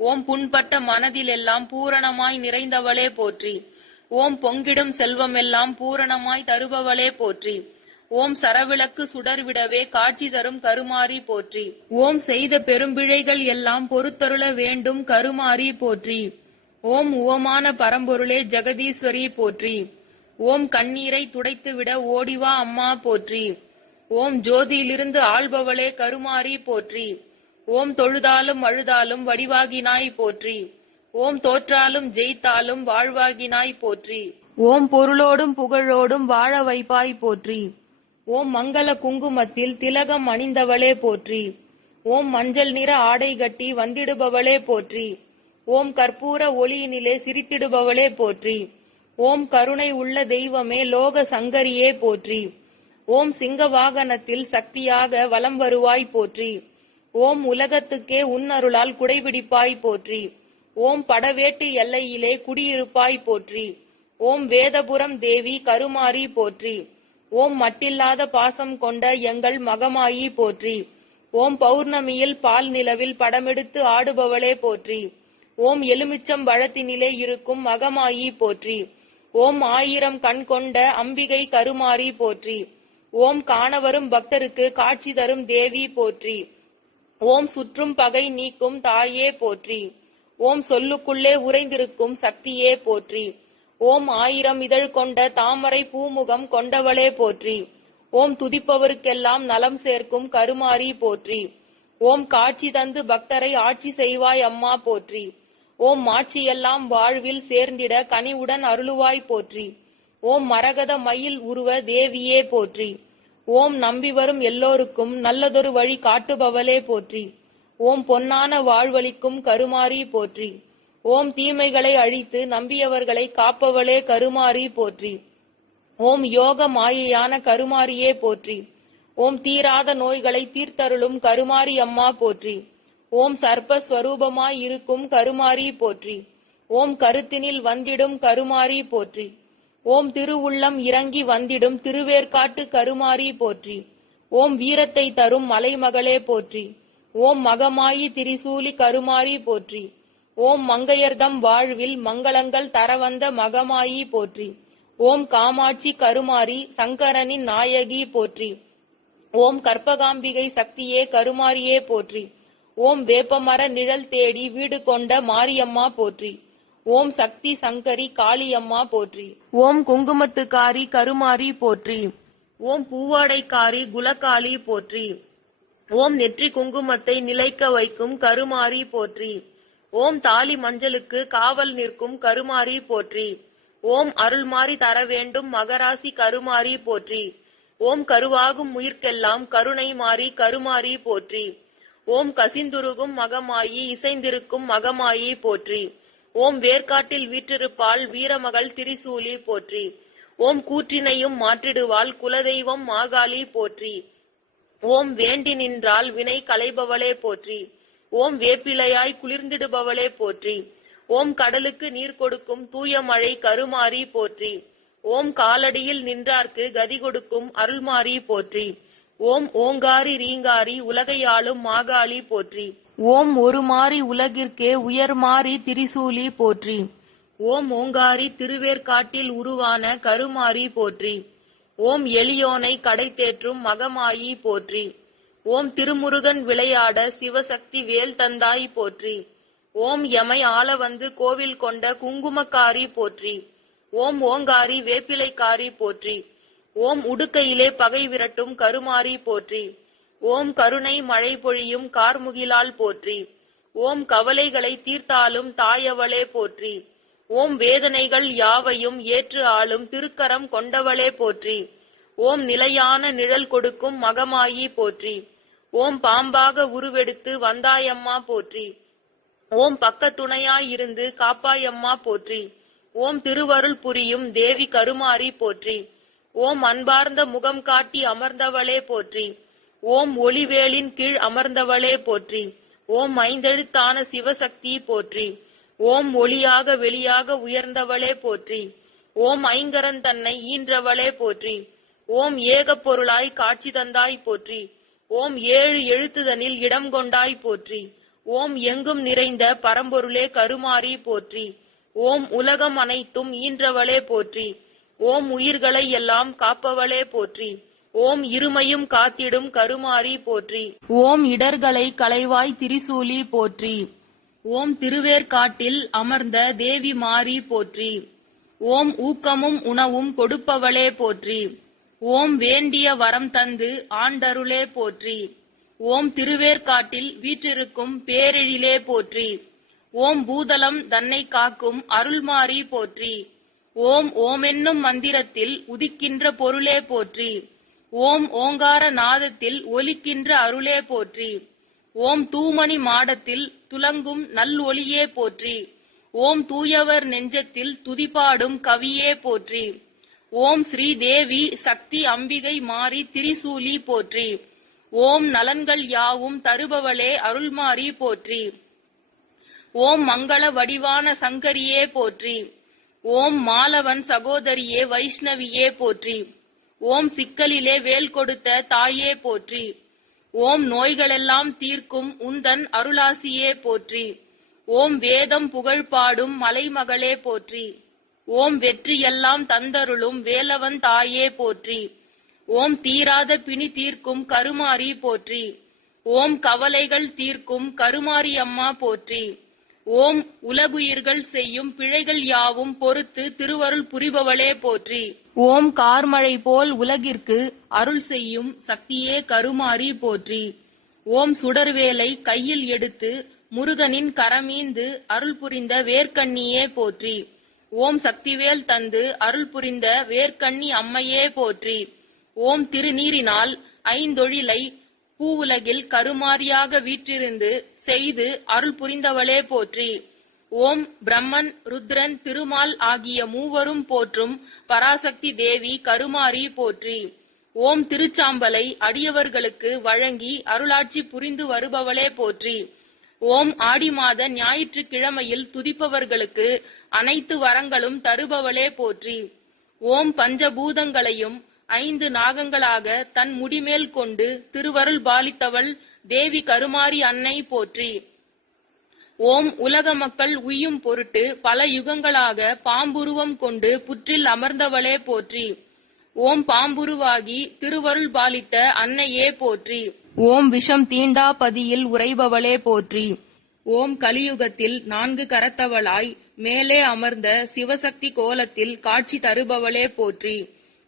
ஓம் புண்பட்ட மனதிலெல்லாம் பூரணமாய் நிறைந்தவளே போற்றி. ஓம் பொங்கிடும் செல்வமெல்லாம் பூரணமாய் தருபவளே போற்றி. ஓம் சரவிளக்கு சுடர்விடவே காட்சி தரும் கருமாரி போற்றி. ஓம் செய்த பெரும்பிழைகள் எல்லாம் பொறுத்தருள வேண்டும் கருமாரி போற்றி. ஓம் உவமான பரம்பொருளே ஜெகதீஸ்வரி போற்றி. ஓம் கண்ணீரை துடைத்துவிட ஓடிவா அம்மா போற்றி. ஓம் ஜோதியிலிருந்து ஆள்பவளே கருமாரி போற்றி. ஓம் தொழுதாலும் அழுதாலும் வடிவாகினாய் போற்றி. ஓம் தோற்றாலும் ஜெயித்தாலும் வாழ்வாகினாய் போற்றி. ஓம் பொருளோடும் புகழோடும் வாழ வைப்பாய் போற்றி. ஓம் மங்கள குங்குமத்தில் திலகம் அணிந்தவளே போற்றி. ஓம் மஞ்சள் நிற ஆடை கட்டி வந்திடுபவளே போற்றி. ஓம் கற்பூர ஒளியினிலே சிரித்திடுபவளே போற்றி. ஓம் கருணை உள்ள தெய்வமே லோக சங்கரியே போற்றி. ஓம் சிங்க வாகனத்தில் சக்தியாக வலம் வருவாய் போற்றி. ஓம் உலகத்துக்கே உன்னருளால் குடைபிடிப்பாய் போற்றி. ஓம் படவேட்டு எல்லையிலே குடியிருப்பாய் போற்றி. ஓம் வேதபுரம் தேவி கருமாரி போற்றி. ஓம் மட்டில்லாத பாசம் கொண்ட எங்கள் மகமாயி போற்றி. ஓம் பௌர்ணமியில் பால் நிலவில் படமெடுத்து ஆடுபவளே போற்றி. ஓம் எலுமிச்சம் பழத்தினிலே இருக்கும் மகமாயி போற்றி. ஓம் 1000 கண் கொண்ட அம்பிகை கருமாரி போற்றி. ஓம் காணவரும் பக்தருக்கு காட்சி தரும் தேவி போற்றி. ஓம் சுற்றும் பகை நீக்கும் தாயே போற்றி. ஓம் சொல்லுக்குள்ளே உறைந்திருக்கும் சக்தியே போற்றி. ஓம் 1000 இதழ் கொண்ட தாமரை பூமுகம் கொண்டவளே போற்றி. ஓம் துதிப்பவருக்கெல்லாம் நலம் சேர்க்கும் கருமாரி போற்றி. ஓம் காட்சி தந்து பக்தரை ஆட்சி செய்வாய் அம்மா போற்றி. ஓம் மாட்சியெல்லாம் வாழ்வில் சேர்ந்திட கனிவுடன் அருளுவாய் போற்றி. ஓம் மரகத மயில் உருவ தேவியே போற்றி. ஓம் நம்பி வரும் எல்லோருக்கும் நல்லதொரு வழி காட்டுபவளே போற்றி. ஓம் பொன்னான வாழ்வளிக்கும் கருமாரி போற்றி. ஓம் தீமைகளை அழித்து நம்பியவர்களை காப்பவளே கருமாரி போற்றி. ஓம் யோக மாயையான கருமாரியே போற்றி. ஓம் தீராத நோய்களை தீர்த்தருளும் கருமாரி அம்மா போற்றி. ஓம் சர்ப்பஸ்வரூபமாய் இருக்கும் கருமாரி போற்றி. ஓம் கருத்தினில் வந்திடும் கருமாரி போற்றி. ஓம் திருவுள்ளம் இறங்கி வந்திடும் திருவேற்காட்டு கருமாரி போற்றி. ஓம் வீரத்தை தரும் மலைமகளே போற்றி. ஓம் மகமாயி திரிசூலி கருமாரி போற்றி. ஓம் மங்கையர்தம் வாழ்வில் மங்களங்கள் தரவந்த மகமாயி போற்றி. ஓம் காமாட்சி கருமாரி சங்கரனின் நாயகி போற்றி. ஓம் கற்பகாம்பிகை சக்தியே கருமாரியே போற்றி. ஓம் வேப்பமர நிழல் தேடி வீடு கொண்ட மாரியம்மா போற்றி. ஓம் சக்தி சங்கரி காளியம்மா போற்றி. ஓம் குங்குமத்துக்காரி கருமாரி போற்றி. ஓம் பூவாடைக்காரி குலகாளி போற்றி. ஓம் நெற்றி குங்குமத்தை நிலைக்க வைக்கும் கருமாரி போற்றி. ஓம் தாலி மஞ்சளுக்கு காவல் நிற்கும் கருமாரி போற்றி. ஓம் அருள்மாரி தர வேண்டும் மகராசி கருமாரி போற்றி. ஓம் கருவாகும் உயிர்க்கெல்லாம் கருணை மாறி கருமாரி போற்றி. ஓம் கசிந்துருகும் மகமாயி இசைந்திருக்கும் மகமாயி போற்றி. ஓம் வேர்க்காட்டில் வீற்றிருப்பாள் வீரமகள் திரிசூலி போற்றி. ஓம் கூற்றினையும் மாற்றிடுவாள் குலதெய்வம் மாகாளி போற்றி. ஓம் வேண்டி நின்றால் வினை களைபவளே போற்றி. ஓம் வேப்பிலையாய் குளிர்ந்திடுபவளே போற்றி. ஓம் கடலுக்கு நீர் கொடுக்கும் தூய மழை கருமாரி போற்றி. ஓம் காலடியில் நின்றார்க்கு கதி கொடுக்கும் அருள்மாரி போற்றி. ஓம் ஓங்காரி ரீங்காரி உலகையாளும் மாகாளி போற்றி. ஓம் ஒரு மாறி உலகிற்கே உயர்மாறி திரிசூலி போற்றி. ஓம் ஓங்காரி திருவேற்காட்டில் உருவான கருமாரி போற்றி. ஓம் எளியோனை கடை தேற்றும் மகமாயி போற்றி. ஓம் திருமுருகன் விளையாட சிவசக்தி வேல் தந்தாய் போற்றி. ஓம் யமை ஆள வந்து கோவில் கொண்ட குங்குமக்காரி போற்றி. ஓம் ஓங்காரி வேப்பிலைக்காரி போற்றி. ஓம் உடுக்கையிலே பகை விரட்டும் கருமாரி போற்றி. ஓம் கருணை மழை பொழியும் கார்முகிலால் போற்றி. ஓம் கவலைகளை தீர்த்தாலும் தாயவளே போற்றி. ஓம் வேதனைகள் யாவையும் ஏற்று ஆளும் திருக்கரம் கொண்டவளே போற்றி. ஓம் நிலையான நிழல் கொடுக்கும் மகமாயி போற்றி. ஓம் பாம்பாக உருவெடுத்து வந்தாயம்மா போற்றி. ஓம் பக்கத்துணையாயிருந்து காப்பாயம்மா போற்றி. ஓம் திருவருள் புரியும் தேவி கருமாரி போற்றி. ஓம் அன்பார்ந்த முகம் காட்டி அமர்ந்தவளே போற்றி. ஓம் ஒளிவேலின் கீழ் அமர்ந்தவளே போற்றி. ஓம் ஐந்தெழுத்தான சிவசக்தி போற்றி. ஓம் ஒளியாக வெளியாக உயர்ந்தவளே போற்றி. ஓம் ஐங்கரன் தன்னை ஈன்றவளே போற்றி. ஓம் ஏகப் பொருளாய் காட்சி தந்தாய் போற்றி. ஓம் ஏழு எழுத்துதனில் இடம் கொண்டாய் போற்றி. ஓம் எங்கும் நிறைந்த பரம்பொருளே கருமாரி போற்றி. ஓம் உலகம் அனைத்தும் ஈன்றவளே போற்றி. ஓம் உயிர்களை எல்லாம் காப்பவளே போற்றி. ஓம் இருமையும் காத்திடும் கருமாரி போற்றி. ஓம் இடர்களை களைவாய் திரிசூலி போற்றி. ஓம் திருவேற்காட்டில் அமர்ந்த தேவி மாரி போற்றி. ஓம் ஊக்கமும் உணவும் கொடுப்பவளே போற்றி. ஓம் வேண்டிய வரம் தந்து ஆண்டருளே போற்றி. ஓம் திருவேற்காட்டில் வீற்றிருக்கும் பேரெழிலே போற்றி. ஓம் பூதலம் தன்னை காக்கும் அருள்மாரி போற்றி. ஓம் ஓமென்னும் மந்திரத்தில் உதிக்கின்ற பொருளே போற்றி. ஓம் ஓங்கார நாதத்தில் ஒலிக்கின்ற அருளே போற்றி. ஓம் தூமணி மாடத்தில் துலங்கும் நல் ஒளியே போற்றி. ஓம் தூயவர் நெஞ்சத்தில் துதிபாடும் கவியே போற்றி. ஓம் ஸ்ரீதேவி சக்தி அம்பிகை மாரி திரிசூலி போற்றி. ஓம் நலன்கள் யாவும் தருபவளே அருள்மாரி போற்றி. ஓம் மங்கள வடிவான சங்கரியே போற்றி. ஓம் மாலவன் சகோதரியே வைஷ்ணவியே போற்றி. ஓம் சிக்கலிலே வேல் கொடுத்த தாயே போற்றி. ஓம் நோய்களெல்லாம் தீர்க்கும் உந்தன் அருளாசியே போற்றி. ஓம் வேதம் புகழ்பாடும் மலைமகளே போற்றி. ஓம் வெற்றியெல்லாம் தந்தருளும் வேலவன் தாயே போற்றி. ஓம் தீராத பிணி தீர்க்கும் கருமாரி போற்றி. ஓம் கவலைகள் தீர்க்கும் கருமாரி அம்மா போற்றி. ஓம் உலகுயிர்கள் செய்யும் பிழைகள் யாவும் பொறுத்து திருவருள் புரிபவளே போற்றி. ஓம் கார்மழை போல் உலகிற்கு அருள் செய்யும் சக்தியே கருமாரி போற்றி. ஓம் சுடர்வேலை கையில் எடுத்து முருகனின் கரமீந்து அருள் புரிந்த வேர்க்கண்ணியே போற்றி. ஓம் சக்திவேல் தந்து அருள் புரிந்த வேர்க்கண்ணி அம்மையே போற்றி. ஓம் திருநீரினால் ஐந்தொழிலை பூவுலகில் கருமாரியாக வீற்றிருந்து செய்து அருள் புரிந்தவளே போற்றி. ஓம் பிரம்மன் ருத்ரன் திருமால் ஆகிய மூவரும் போற்றும் பராசக்தி தேவி கருமாரி போற்றி. ஓம் திருச்சாம்பலை அடியவர்களுக்கு வழங்கி அருளாட்சி புரிந்து வருபவளே போற்றி. ஓம் ஆடி மாத ஞாயிற்றுக்கிழமையில் துதிப்பவர்களுக்கு அனைத்து வரங்களும் தருபவளே போற்றி. ஓம் பஞ்சபூதங்களையும் 5 நாகங்களாக தன் முடிமேல் கொண்டு திருவருள் பாலித்தவள் தேவி கருமாரி அன்னை போற்றி. ஓம் உலக மக்கள் உய்யும் பொருட்டு பல யுகங்களாக பாம்புருவம் கொண்டு புற்றில் அமர்ந்தவளே போற்றி. ஓம் பாம்புருவாகி திருவருள் பாலித்த அன்னையே போற்றி. ஓம் விஷம் தீண்டா பதியில் உறைபவளே போற்றி. ஓம் கலியுகத்தில் 4 கரத்தவளாய் மேலே அமர்ந்த சிவசக்தி கோலத்தில் காட்சி தருபவளே போற்றி.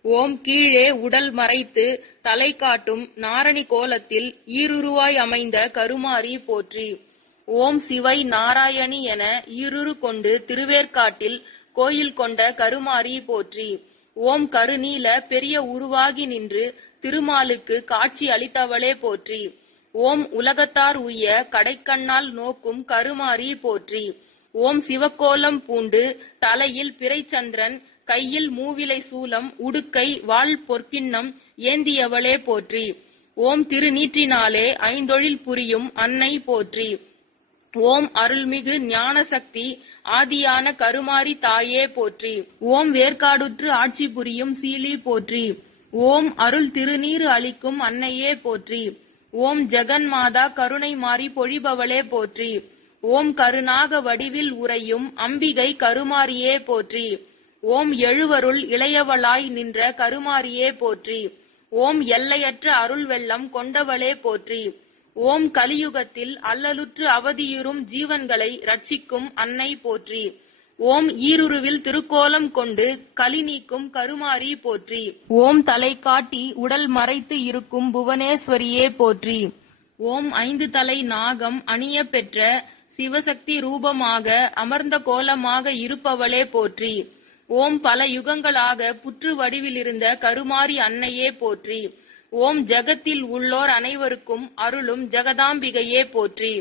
ஓம் கீழே உடல் மறைத்து தலை காட்டும் நாரணி கோலத்தில் ஈருருவாய் அமைந்த கருமாரி போற்றி. ஓம் சிவை நாராயணி என ஈருரு கொண்டு திருவேற்காட்டில் கோயில் கொண்ட கருமாரி போற்றி. ஓம் கருநீல பெரிய உருவாகி நின்று திருமாலுக்கு காட்சி அளித்தவளே போற்றி. ஓம் உலகத்தார் உய்ய கடைக்கண்ணால் நோக்கும் கருமாரி போற்றி. ஓம் சிவக்கோலம் பூண்டு தலையில் பிறைச்சந்திரன் கையில் மூவிலை சூலம் உடுக்கை வாள் பொற்கிண்ணம் ஏந்தியவளே போற்றி. ஓம் திருநீற்றினாலே ஐந்தொழில் புரியும் அன்னை போற்றி. ஓம் அருள்மிகு ஞான சக்தி ஆதியான கருமாரி தாயே போற்றி. ஓம் வேர்க்காடுற்று ஆட்சி புரியும் சீலி போற்றி. ஓம் அருள் திருநீறு அளிக்கும் அன்னையே போற்றி. ஓம் ஜெகன்மாதா கருணை மாறி பொழிபவளே போற்றி. ஓம் கருநாக வடிவில் உறையும் அம்பிகை கருமாரியே போற்றி. ஓம் எழுவருள் இளையவளாய் நின்ற கருமாரியே போற்றி. ஓம் எல்லையற்ற அருள் வெள்ளம் கொண்டவளே போற்றி. ஓம் கலியுகத்தில் அல்லலுற்று அவதியுறும் ஜீவன்களை ரட்சிக்கும் அன்னை போற்றி. ஓம் ஈருருவில் திருக்கோலம் கொண்டு கலி நீக்கும் கருமாரி போற்றி. ஓம் தலை காட்டி உடல் மறைத்து இருக்கும் புவனேஸ்வரியே போற்றி. ஓம் 5 தலை நாகம் அணிய பெற்ற சிவசக்தி ரூபமாக அமர்ந்த கோலமாக இருப்பவளே போற்றி. ஓம் பல யுகங்களாக புற்று வடிவிலிருந்த கருமாரி அன்னையே போற்றி. ஓம் ஜகத்தில் உள்ளோர் அனைவருக்கும் அருளும் ஜெகதாம்பிகையே போற்றி.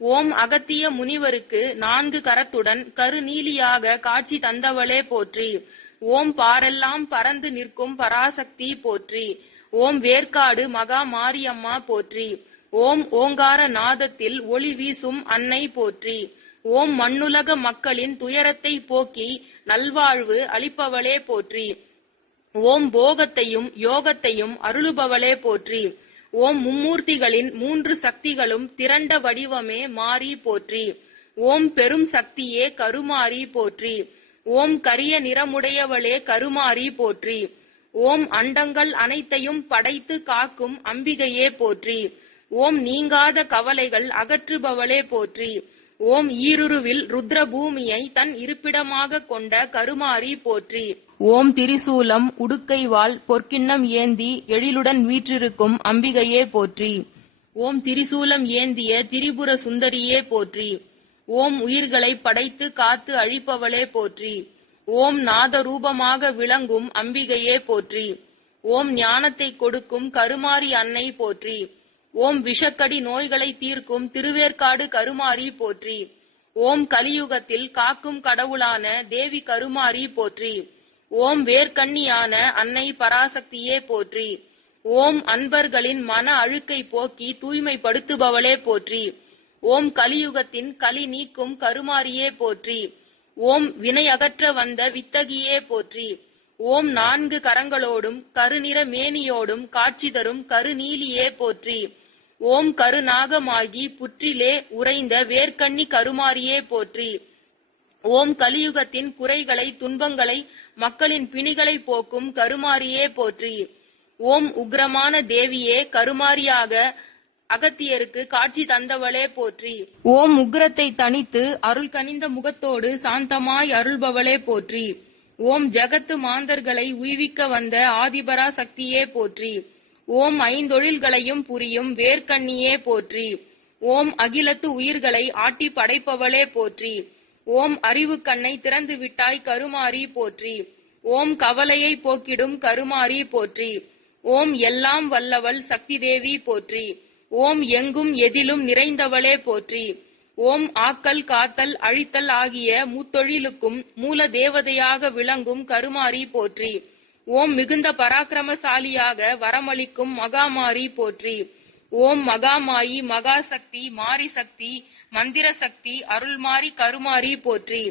ஓம் அகத்திய முனிவருக்கு 4 கரத்துடன் கருநீலியாக காட்சி தந்தவளே போற்றி. ஓம் பாரெல்லாம் பறந்து நிற்கும் பராசக்தி போற்றி. ஓம் வேர்க்காடு மகா மாரியம்மா போற்றி. ஓம் ஓங்கார நாதத்தில் ஒளி வீசும் அன்னை போற்றி. ஓம் மண்ணுலக மக்களின் துயரத்தை போக்கி நல்வாழ்வு அளிப்பவளே போற்றி. ஓம் போகத்தையும் யோகத்தையும் அருளுபவளே போற்றி. ஓம் மும்மூர்த்திகளின் 3 சக்திகளும் திரண்ட வடிவமே மாறி போற்றி. ஓம் பெரும் சக்தியே கருமாரி போற்றி. ஓம் கரிய நிறமுடையவளே கருமாரி போற்றி. ஓம் அண்டங்கள் அனைத்தையும் படைத்து காக்கும் அம்பிகையே போற்றி. ஓம் நீங்காத கவலைகள் அகற்றுபவளே போற்றி. ஓம் ஈருருவில் ருத்ர பூமியை தன் இருப்பிடமாக கொண்ட கருமாரி போற்றி. ஓம் திரிசூலம் உடுக்கைவாள் பொற்கிண்ணம் ஏந்தி எழிலுடன் வீற்றிருக்கும் அம்பிகையே போற்றி. ஓம் திரிசூலம் ஏந்திய திரிபுர சுந்தரியே போற்றி. ஓம் உயிர்களை படைத்து காத்து அழிப்பவளே போற்றி. ஓம் நாத ரூபமாக விளங்கும் அம்பிகையே போற்றி. ஓம் ஞானத்தை கொடுக்கும் கருமாரி அன்னை போற்றி. ஓம் விஷக்கடி நோய்களை தீர்க்கும் திருவேற்காடு கருமாரி போற்றி. ஓம் கலியுகத்தில் காக்கும் கடவுளான தேவி கருமாரி போற்றி. ஓம் வேர்க்கண்ணியான அன்னை பராசக்தியே போற்றி. ஓம் அன்பர்களின் மன அழுக்கை போக்கி தூய்மைப்படுத்துபவளே போற்றி. ஓம் கலியுகத்தின் களி நீக்கும் கருமாரியே போற்றி. ஓம் வினை அகற்ற வந்த வித்தகியே போற்றி. ஓம் 4 கரங்களோடும் கருநிற மேனியோடும் காட்சி தரும் கருநீலியே போற்றி. ஓம் கருநாகமாகி புற்றிலே உறைந்த வேர்க்கண்ணி கருமாரியே போற்றி. ஓம் கலியுகத்தின் குறைகளை துன்பங்களை மக்களின் பிணிகளை போக்கும் கருமாரியே போற்றி. ஓம் உக்ரமான தேவியே கருமாரியாக அகத்தியருக்கு காட்சி தந்தவளே போற்றி. ஓம் உக்ரத்தை தனித்து அருள் கனிந்த முகத்தோடு சாந்தமாய் அருள்பவளே போற்றி. ஓம் ஜகத்து மாந்தர்களை உய்விக்க வந்த ஆதிபரா சக்தியே போற்றி. ஓம் 5 புரியும் வேர்க்கண்ணியே போற்றி. ஓம் அகிலத்து உயிர்களை ஆட்டி படைப்பவளே போற்றி. ஓம் அறிவு கண்ணை திறந்து விட்டாய் கருமாரி போற்றி. ஓம் கவலையை போக்கிடும் கருமாரி போற்றி. ஓம் எல்லாம் வல்லவள் சக்தி தேவி போற்றி. ஓம் எங்கும் எதிலும் நிறைந்தவளே போற்றி. ஓம் ஆக்கல் காத்தல் அழித்தல் ஆகிய முத்தொழிலுக்கும் மூல தேவதையாக விளங்கும் கருமாரி போற்றி. ஓம் மிகுந்த பராக்கிரமசாலியாக வரமளிக்கும் மகாமாரி போற்றி. ஓம் மகாமாயி மகாசக்தி மாரி சக்தி மந்திர சக்தி அருள்மாரி கருமாரி போற்றி.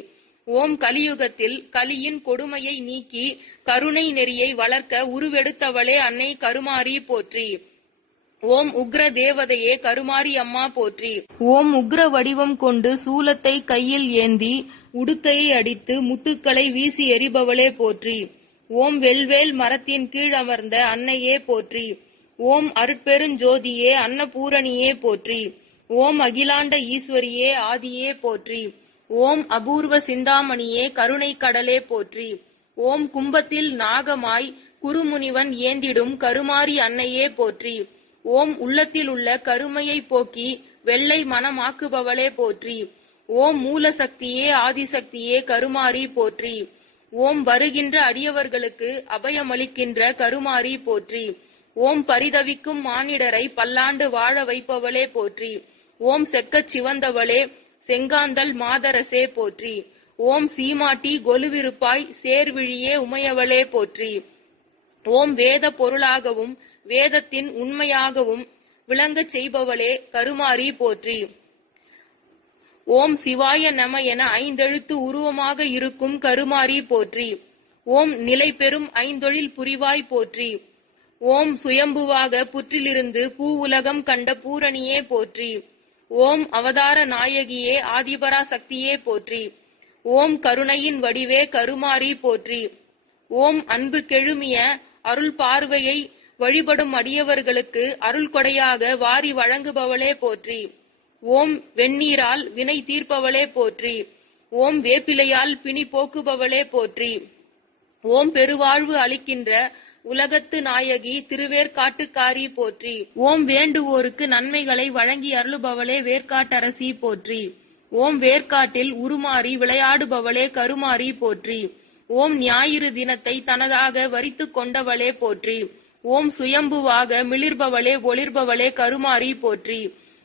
ஓம் கலியுகத்தில் கலியின் கொடுமையை நீக்கி கருணை நெறியை வளர்க்க உருவெடுத்தவளே அன்னை கருமாரி போற்றி. ஓம் உக்ர தேவதையே கருமாரி அம்மா போற்றி. ஓம் உக்ர வடிவம் கொண்டு சூலத்தை கையில் ஏந்தி உடுக்கையை அடித்து முத்துக்களை வீசி எறிபவளே போற்றி. ஓம் வெல்வேல் மரத்தின் கீழ் அமர்ந்த அன்னையே போற்றி. ஓம் அருட்பெருஞ்சோதியே அன்னபூரணியே போற்றி. ஓம் அகிலாண்ட ஈஸ்வரியே ஆதியே போற்றி. ஓம் அபூர்வ சிந்தாமணியே கருணை கடலே போற்றி. ஓம் கும்பத்தில் நாகமாய் குருமுனிவன் ஏந்திடும் கருமாரி அன்னையே போற்றி. ஓம் உள்ளத்தில் உள்ள கருமையை போக்கி வெள்ளை மனமாக்குபவளே போற்றி. ஓம் மூலசக்தியே ஆதிசக்தியே கருமாரி போற்றி. ஓம் வருகின்ற அடியவர்களுக்கு அபயமளிக்கின்ற கருமாரி போற்றி. ஓம் பரிதவிக்கும் மானிடரை பல்லாண்டு வாழ வைப்பவளே போற்றி. ஓம் செக்கச் சிவந்தவளே செங்காந்தல் மாதரசே போற்றி. ஓம் சீமாட்டி கொலுவிருப்பாய் சேர்விழியே உமையவளே போற்றி. ஓம் வேத பொருளாகவும் வேதத்தின் உண்மையாகவும் விளங்கச் செய்பவளே கருமாரி போற்றி. ஓம் சிவாய நம என 5 எழுத்து உருவமாக இருக்கும் கருமாரி போற்றி. ஓம் நிலை பெறும் 5 புரிவாய் போற்றி. ஓம் சுயம்புவாக புற்றிலிருந்து பூவுலகம் கண்ட பூரணியே போற்றி. ஓம் அவதார நாயகியே ஆதிபரா சக்தியே போற்றி. ஓம் கருணையின் வடிவே கருமாரி போற்றி. ஓம் அன்பு கெழுமிய அருள் பார்வையை வழிபடும் அடியவர்களுக்கு அருள் கொடையாக வாரி வழங்குபவளே போற்றி. ஓம் வெந்நீரால் வினை தீர்ப்பவளே போற்றி. ஓம் வேப்பிலையால் பிணி போக்குபவளே போற்றி. ஓம் பெருவாழ்வு அளிக்கின்ற உலகத்து நாயகி திருவேற்காட்டுக்காரி போற்றி. ஓம் வேண்டுவோருக்கு நன்மைகளை வழங்கி அருளுபவளே வேற்காட்டரசி போற்றி. ஓம் வேற்காட்டில் உருமாறி விளையாடுபவளே கருமாரி போற்றி. ஓம் ஞாயிறு தினத்தை தனதாக வரித்து கொண்டவளே போற்றி. ஓம் சுயம்புவாக மிளிர்பவளே ஒளிர்பவளே கருமாரி போற்றி.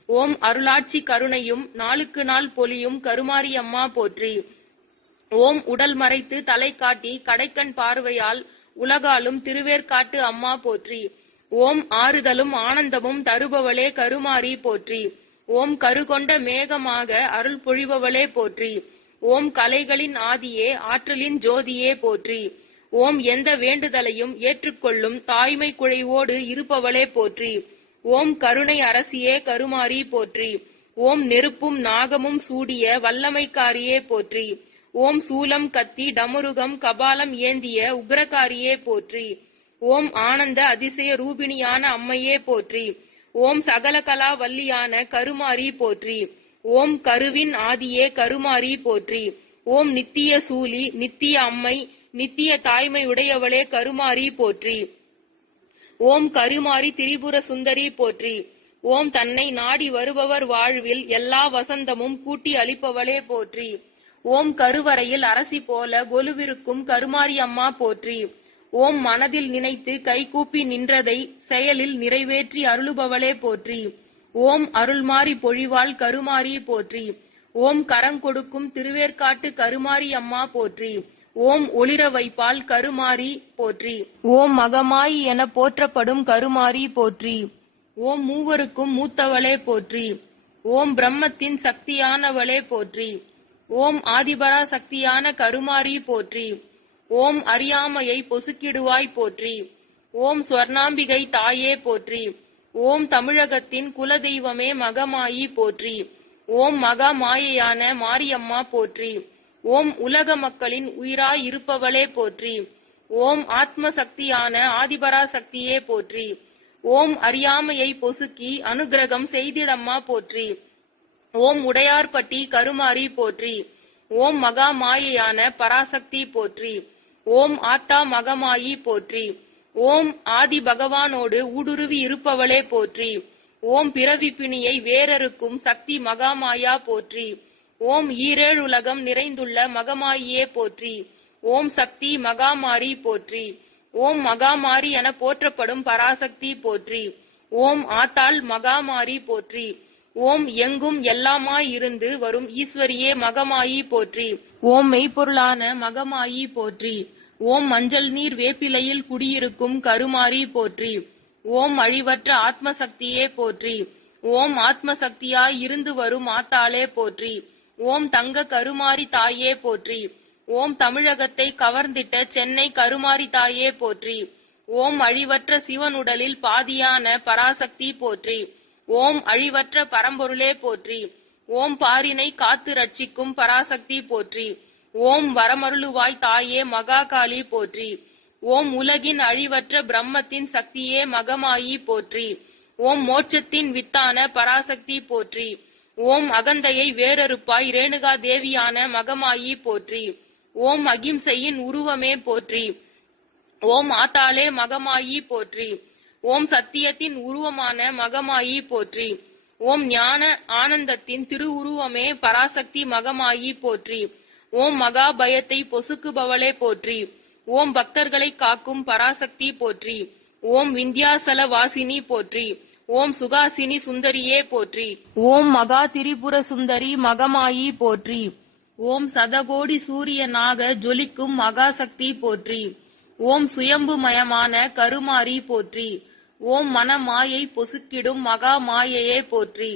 ஓம் அருளாட்சி கருணையும் நாளுக்கு நாள் பொலியும் கருமாரி அம்மா போற்றி. ஓம் உடல் மறைத்து தலை காட்டி கடைக்கண் பார்வையால் உலகாலும் திருவேற்காட்டு அம்மா போற்றி. ஓம் ஆறுதலும் ஆனந்தமும் தருபவளே கருமாரி போற்றி. ஓம் கருகொண்ட மேகமாக அருள் பொழிபவளே போற்றி. ஓம் கலைகளின் ஆதியே ஆற்றலின் ஜோதியே போற்றி. ஓம் எந்த வேண்டுதலையும் ஏற்றுக்கொள்ளும் தாய்மை குழைவோடு இருப்பவளே போற்றி. ஓம் கருணை அரசியே கருமாரி போற்றி. ஓம் நெருப்பும் நாகமும் சூடிய வல்லமைக்காரியே போற்றி. ஓம் சூலம் கத்தி டமருகம் கபாலம் ஏந்திய உக்ரகாரியே போற்றி. ஓம் ஆனந்த அதிசய ரூபிணியான அம்மையே போற்றி. ஓம் சகலகலா வல்லியான கருமாரி போற்றி. ஓம் கருவின் ஆதியே கருமாரி போற்றி. ஓம் நித்திய சூலி நித்திய அம்மை நித்திய தாய்மை உடையவளே கருமாரி போற்றி. ஓம் கருமாரி திரிபுர சுந்தரி போற்றி. ஓம் தன்னை நாடி வருபவர் வாழ்வில் எல்லா வசந்தமும் கூட்டி அளிப்பவளே போற்றி. ஓம் கருவறையில் அரசி போல கொலுவிருக்கும் கருமாரி அம்மா போற்றி. ஓம் மனதில் நினைத்து கைகூப்பி நின்றதை செயலில் நிறைவேற்றி அருளுபவளே போற்றி. ஓம் அருள்மாரி பொழிவாள் கருமாரி போற்றி. ஓம் கரங்கொடுக்கும் திருவேற்காட்டு கருமாரி அம்மா போற்றி. ஓம் ஒளிர வைப்பாள் கருமாரி போற்றி. ஓம் மகமாயி என போற்றப்படும் கருமாரி போற்றி. ஓம் மூவருக்கும் மூத்தவளே போற்றி. ஓம் பிரம்மத்தின் சக்தியானவளே போற்றி. ஓம் ஆதிபரா சக்தியான கருமாரி போற்றி. ஓம் அறியாமையை பொசுக்கிடுவாய் போற்றி. ஓம் ஸ்வர்ணாம்பிகை தாயே போற்றி. ஓம் தமிழகத்தின் குலதெய்வமே மகமாயி போற்றி. ஓம் மகா மாயையான மாரியம்மா போற்றி. ஓம் உலக மக்களின் உயிராய் இருப்பவளே போற்றி. ஓம் ஆத்ம சக்தியான ஆதிபரா சக்தியே போற்றி. ஓம் அறியாமையை பொசுக்கி அனுக்கிரகம் செய்திடம்மா போற்றி. ஓம் உடையார்பட்டி கருமாரி போற்றி. ஓம் மகா மாயையான பராசக்தி போற்றி. ஓம் ஆத்தா மகமாயி போற்றி. ஓம் ஆதி பகவானோடு ஊடுருவி இருப்பவளே போற்றி. ஓம் பிறவி பிணியை வேறறுக்கும் சக்தி மகாமாயா போற்றி. ஓம் ஈரேழுலகம் நிறைந்துள்ள மகமாயியே போற்றி. ஓம் சக்தி மகாமாரி போற்றி. ஓம் மகாமாரி என போற்றப்படும் பராசக்தி போற்றி. ஓம் ஆத்தாள் மகாமாரி போற்றி. ஓம் எங்கும் எல்லாமாய் இருந்து வரும் ஈஸ்வரியே மகமாயி போற்றி. ஓம் மெய்ப்பொருளான மகமாயி போற்றி. ஓம் மஞ்சள் நீர் வேப்பிலையில் குடியிருக்கும் கருமாரி போற்றி. ஓம் அழிவற்ற ஆத்மசக்தியே போற்றி. ஓம் ஆத்மசக்தியாய் இருந்து வரும் ஆத்தாளே போற்றி. ஓம் தங்க கருமாரி தாயே போற்றி. ஓம் தமிழகத்தை கவர்ந்திட்ட சென்னை கருமாரி தாயே போற்றி. ஓம் அழிவற்ற சிவனுடலில் பாதியான பராசக்தி போற்றி. ஓம் அழிவற்ற பரம்பொருளே போற்றி. ஓம் பாரினை காத்து ரட்சிக்கும் பராசக்தி போற்றி. ஓம் வரமருளுவாய் தாயே மகாகாளி போற்றி. ஓம் உலகின் அழிவற்ற பிரம்மத்தின் சக்தியே மகமாயி போற்றி. ஓம் மோட்சத்தின் வித்தான பராசக்தி போற்றி. ஓம் அகந்தையை வேறறுப்பாய் ரேணுகா தேவியான மகமாயி போற்றி. ஓம் அகிம்சையின் உருவமே போற்றி. ஓம் ஆத்தாளே மகமாயி போற்றி. ஓம் சத்தியத்தின் உருவமான மகமாயி போற்றி. ஓம் ஞான ஆனந்தத்தின் திருவுருவமே பராசக்தி மகமாயி போற்றி. ஓம் மகா பயத்தை பொசுக்குபவளே போற்றி. ஓம் பக்தர்களை காக்கும் பராசக்தி போற்றி. ஓம் விந்தியாசல வாசினி போற்றி. ஓம் சுகாசினி சுந்தரியே போற்றி. ஓம் மகா திரிபுர சுந்தரி மகமாயி போற்றி. ஓம் சதகோடி சூரியனாக ஜொலிக்கும் மகாசக்தி போற்றி. ஓம் சுயம்புமயமான கருமாரி போற்றி. ஓம் மனமாயை பொசுக்கிடும் மகா மாயையே போற்றி.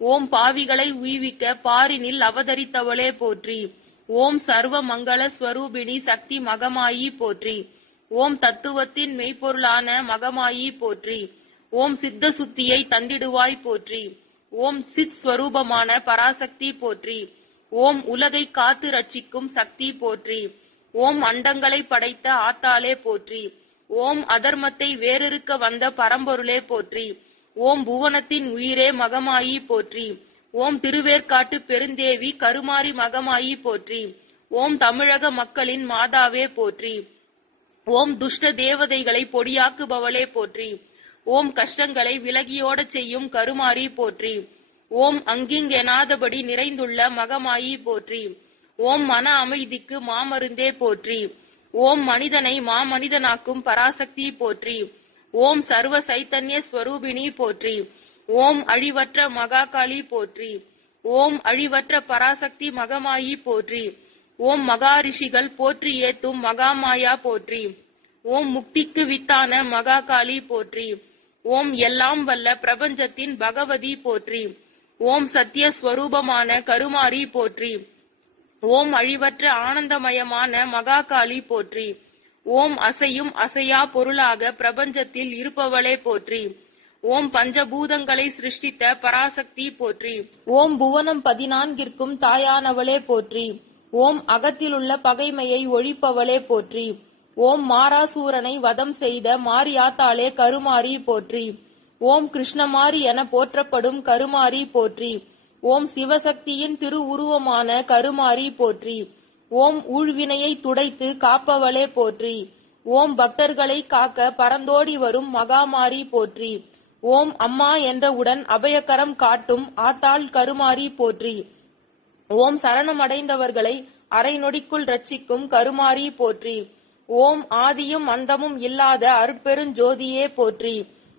ஓம் பாவிகளை உய்விக்க பாரினில் அவதரித்தவளே போற்றி. ஓம் சர்வ மங்கள ஸ்வரூபிணி சக்தி மகமாயி போற்றி. ஓம் தத்துவத்தின் மெய்ப்பொருளான மகமாயி போற்றி. ஓம் சித்த சுத்தியை தந்திடுவாய் போற்றி. ஓம் சித் ஸ்வரூபமான பராசக்தி போற்றி. ஓம் உலகை காத்து ரட்சிக்கும் சக்தி போற்றி. ஓம் அண்டங்களை படைத்த ஆத்தாளே போற்றி. ஓம் அதர்மத்தை வேறறுக்க வந்த பரம்பொருளே போற்றி. ஓம் புவனத்தின் உயிரே மகமாயி போற்றி. ஓம் திருவேற்காட்டு பெருந்தேவி கருமாரி மகமாயி போற்றி. ஓம் தமிழக மக்களின் மாதாவே போற்றி. ஓம் துஷ்ட தேவதைகளை பொடியாக்குபவளே போற்றி. ஓம் கஷ்டங்களை விலகியோடச் செய்யும் கருமாரி போற்றி. ஓம் அங்கிங்கெனாதபடி நிறைந்துள்ள மகமாயி போற்றி. ஓம் மன அமைதிக்கு மாமருந்தே போற்றி. ஓம் மனிதனை மாமனிதனாக்கும் பராசக்தி போற்றி. ஓம் சர்வ சைத்தன்ய ஸ்வரூபிணி போற்றி. ஓம் அழிவற்ற மகாகாளி போற்றி. ஓம் அழிவற்ற பராசக்தி மகமாயி போற்றி. ஓம் மகாரிஷிகள் போற்றி ஏத்தும் மகாமாயா போற்றி. ஓம் முக்திக்கு வித்தான மகாகாளி போற்றி. ஓம் எல்லாம் வல்ல பிரபஞ்சத்தின் பகவதி போற்றி. ஓம் சத்திய ஸ்வரூபமான கருமாரி போற்றி. ஓம் அழிவற்ற ஆனந்தமயமான மகாகாளி போற்றி. ஓம் அசையும் அசையா பொருளாக பிரபஞ்சத்தில் இருப்பவளே போற்றி. ஓம் பஞ்சபூதங்களை சிருஷ்டித்த பராசக்தி போற்றி. ஓம் புவனம் 14ற்கும் தாயானவளே போற்றி. ஓம் அகத்திலுள்ள பகைமையை ஒழிப்பவளே போற்றி. ஓம் மாராசூரனை வதம் செய்த மாரியாத்தாளே கருமாரி போற்றி. ஓம் கிருஷ்ணமாரி என போற்றப்படும் கருமாரி போற்றி. ஓம் சிவசக்தியின் திருவுருவமான கருமாரி போற்றி. ஓம் ஊழ்வினையை துடைத்து காப்பவளே போற்றி. ஓம் பக்தர்களை காக்க பரந்தோடி வரும் மகாமாரி போற்றி. ஓம் அம்மா என்றவுடன் அபயக்கரம் காட்டும் ஆத்தாள் கருமாரி போற்றி. ஓம் சரணமடைந்தவர்களை அரை நொடிக்குள் ரட்சிக்கும் கருமாரி போற்றி. ஓம் ஆதியும் அந்தமும் இல்லாத அருட்பெருஞ்சோதியே போற்றி.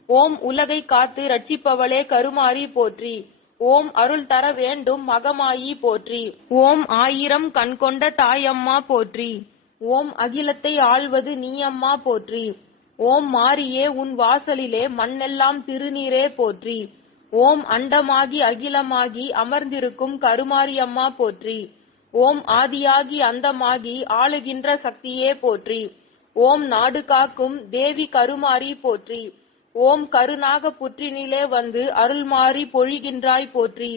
ஓம் உலகை காத்து ரட்சிப்பவளே கருமாரி போற்றி. ஓம் அருள் தர வேண்டும் மகமாயி போற்றி. ஓம் ஆயிரம் கண் கொண்ட தாயம்மா போற்றி. ஓம் அகிலத்தை ஆள்வது நீயம்மா போற்றி. ஓம் மாரியே உன் வாசலிலே மண்ணெல்லாம் திருநீரே போற்றி. ஓம் அண்டமாகி அகிலமாகி அமர்ந்திருக்கும் கருமாரியம்மா போற்றி. ஓம் ஆதியாகி அந்தமாகி ஆளுகின்ற சக்தியே போற்றி. ஓம் நாடு காக்கும் தேவி கருமாரி போற்றி. ஓம் கருநாக புற்றினிலே வந்து அருள்மாரி பொழிகின்றாய் போற்றி.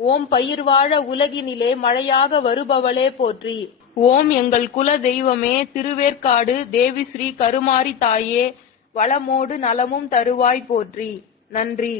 ஓம் பயிர் வாழ உலகினிலே மழையாக வருபவளே போற்றி. ஓம் எங்கள் குல தெய்வமே திருவேற்காடு தேவி ஸ்ரீ கருமாரி தாயே, வளமோடு நலமும் தருவாய் போற்றி. நன்றி.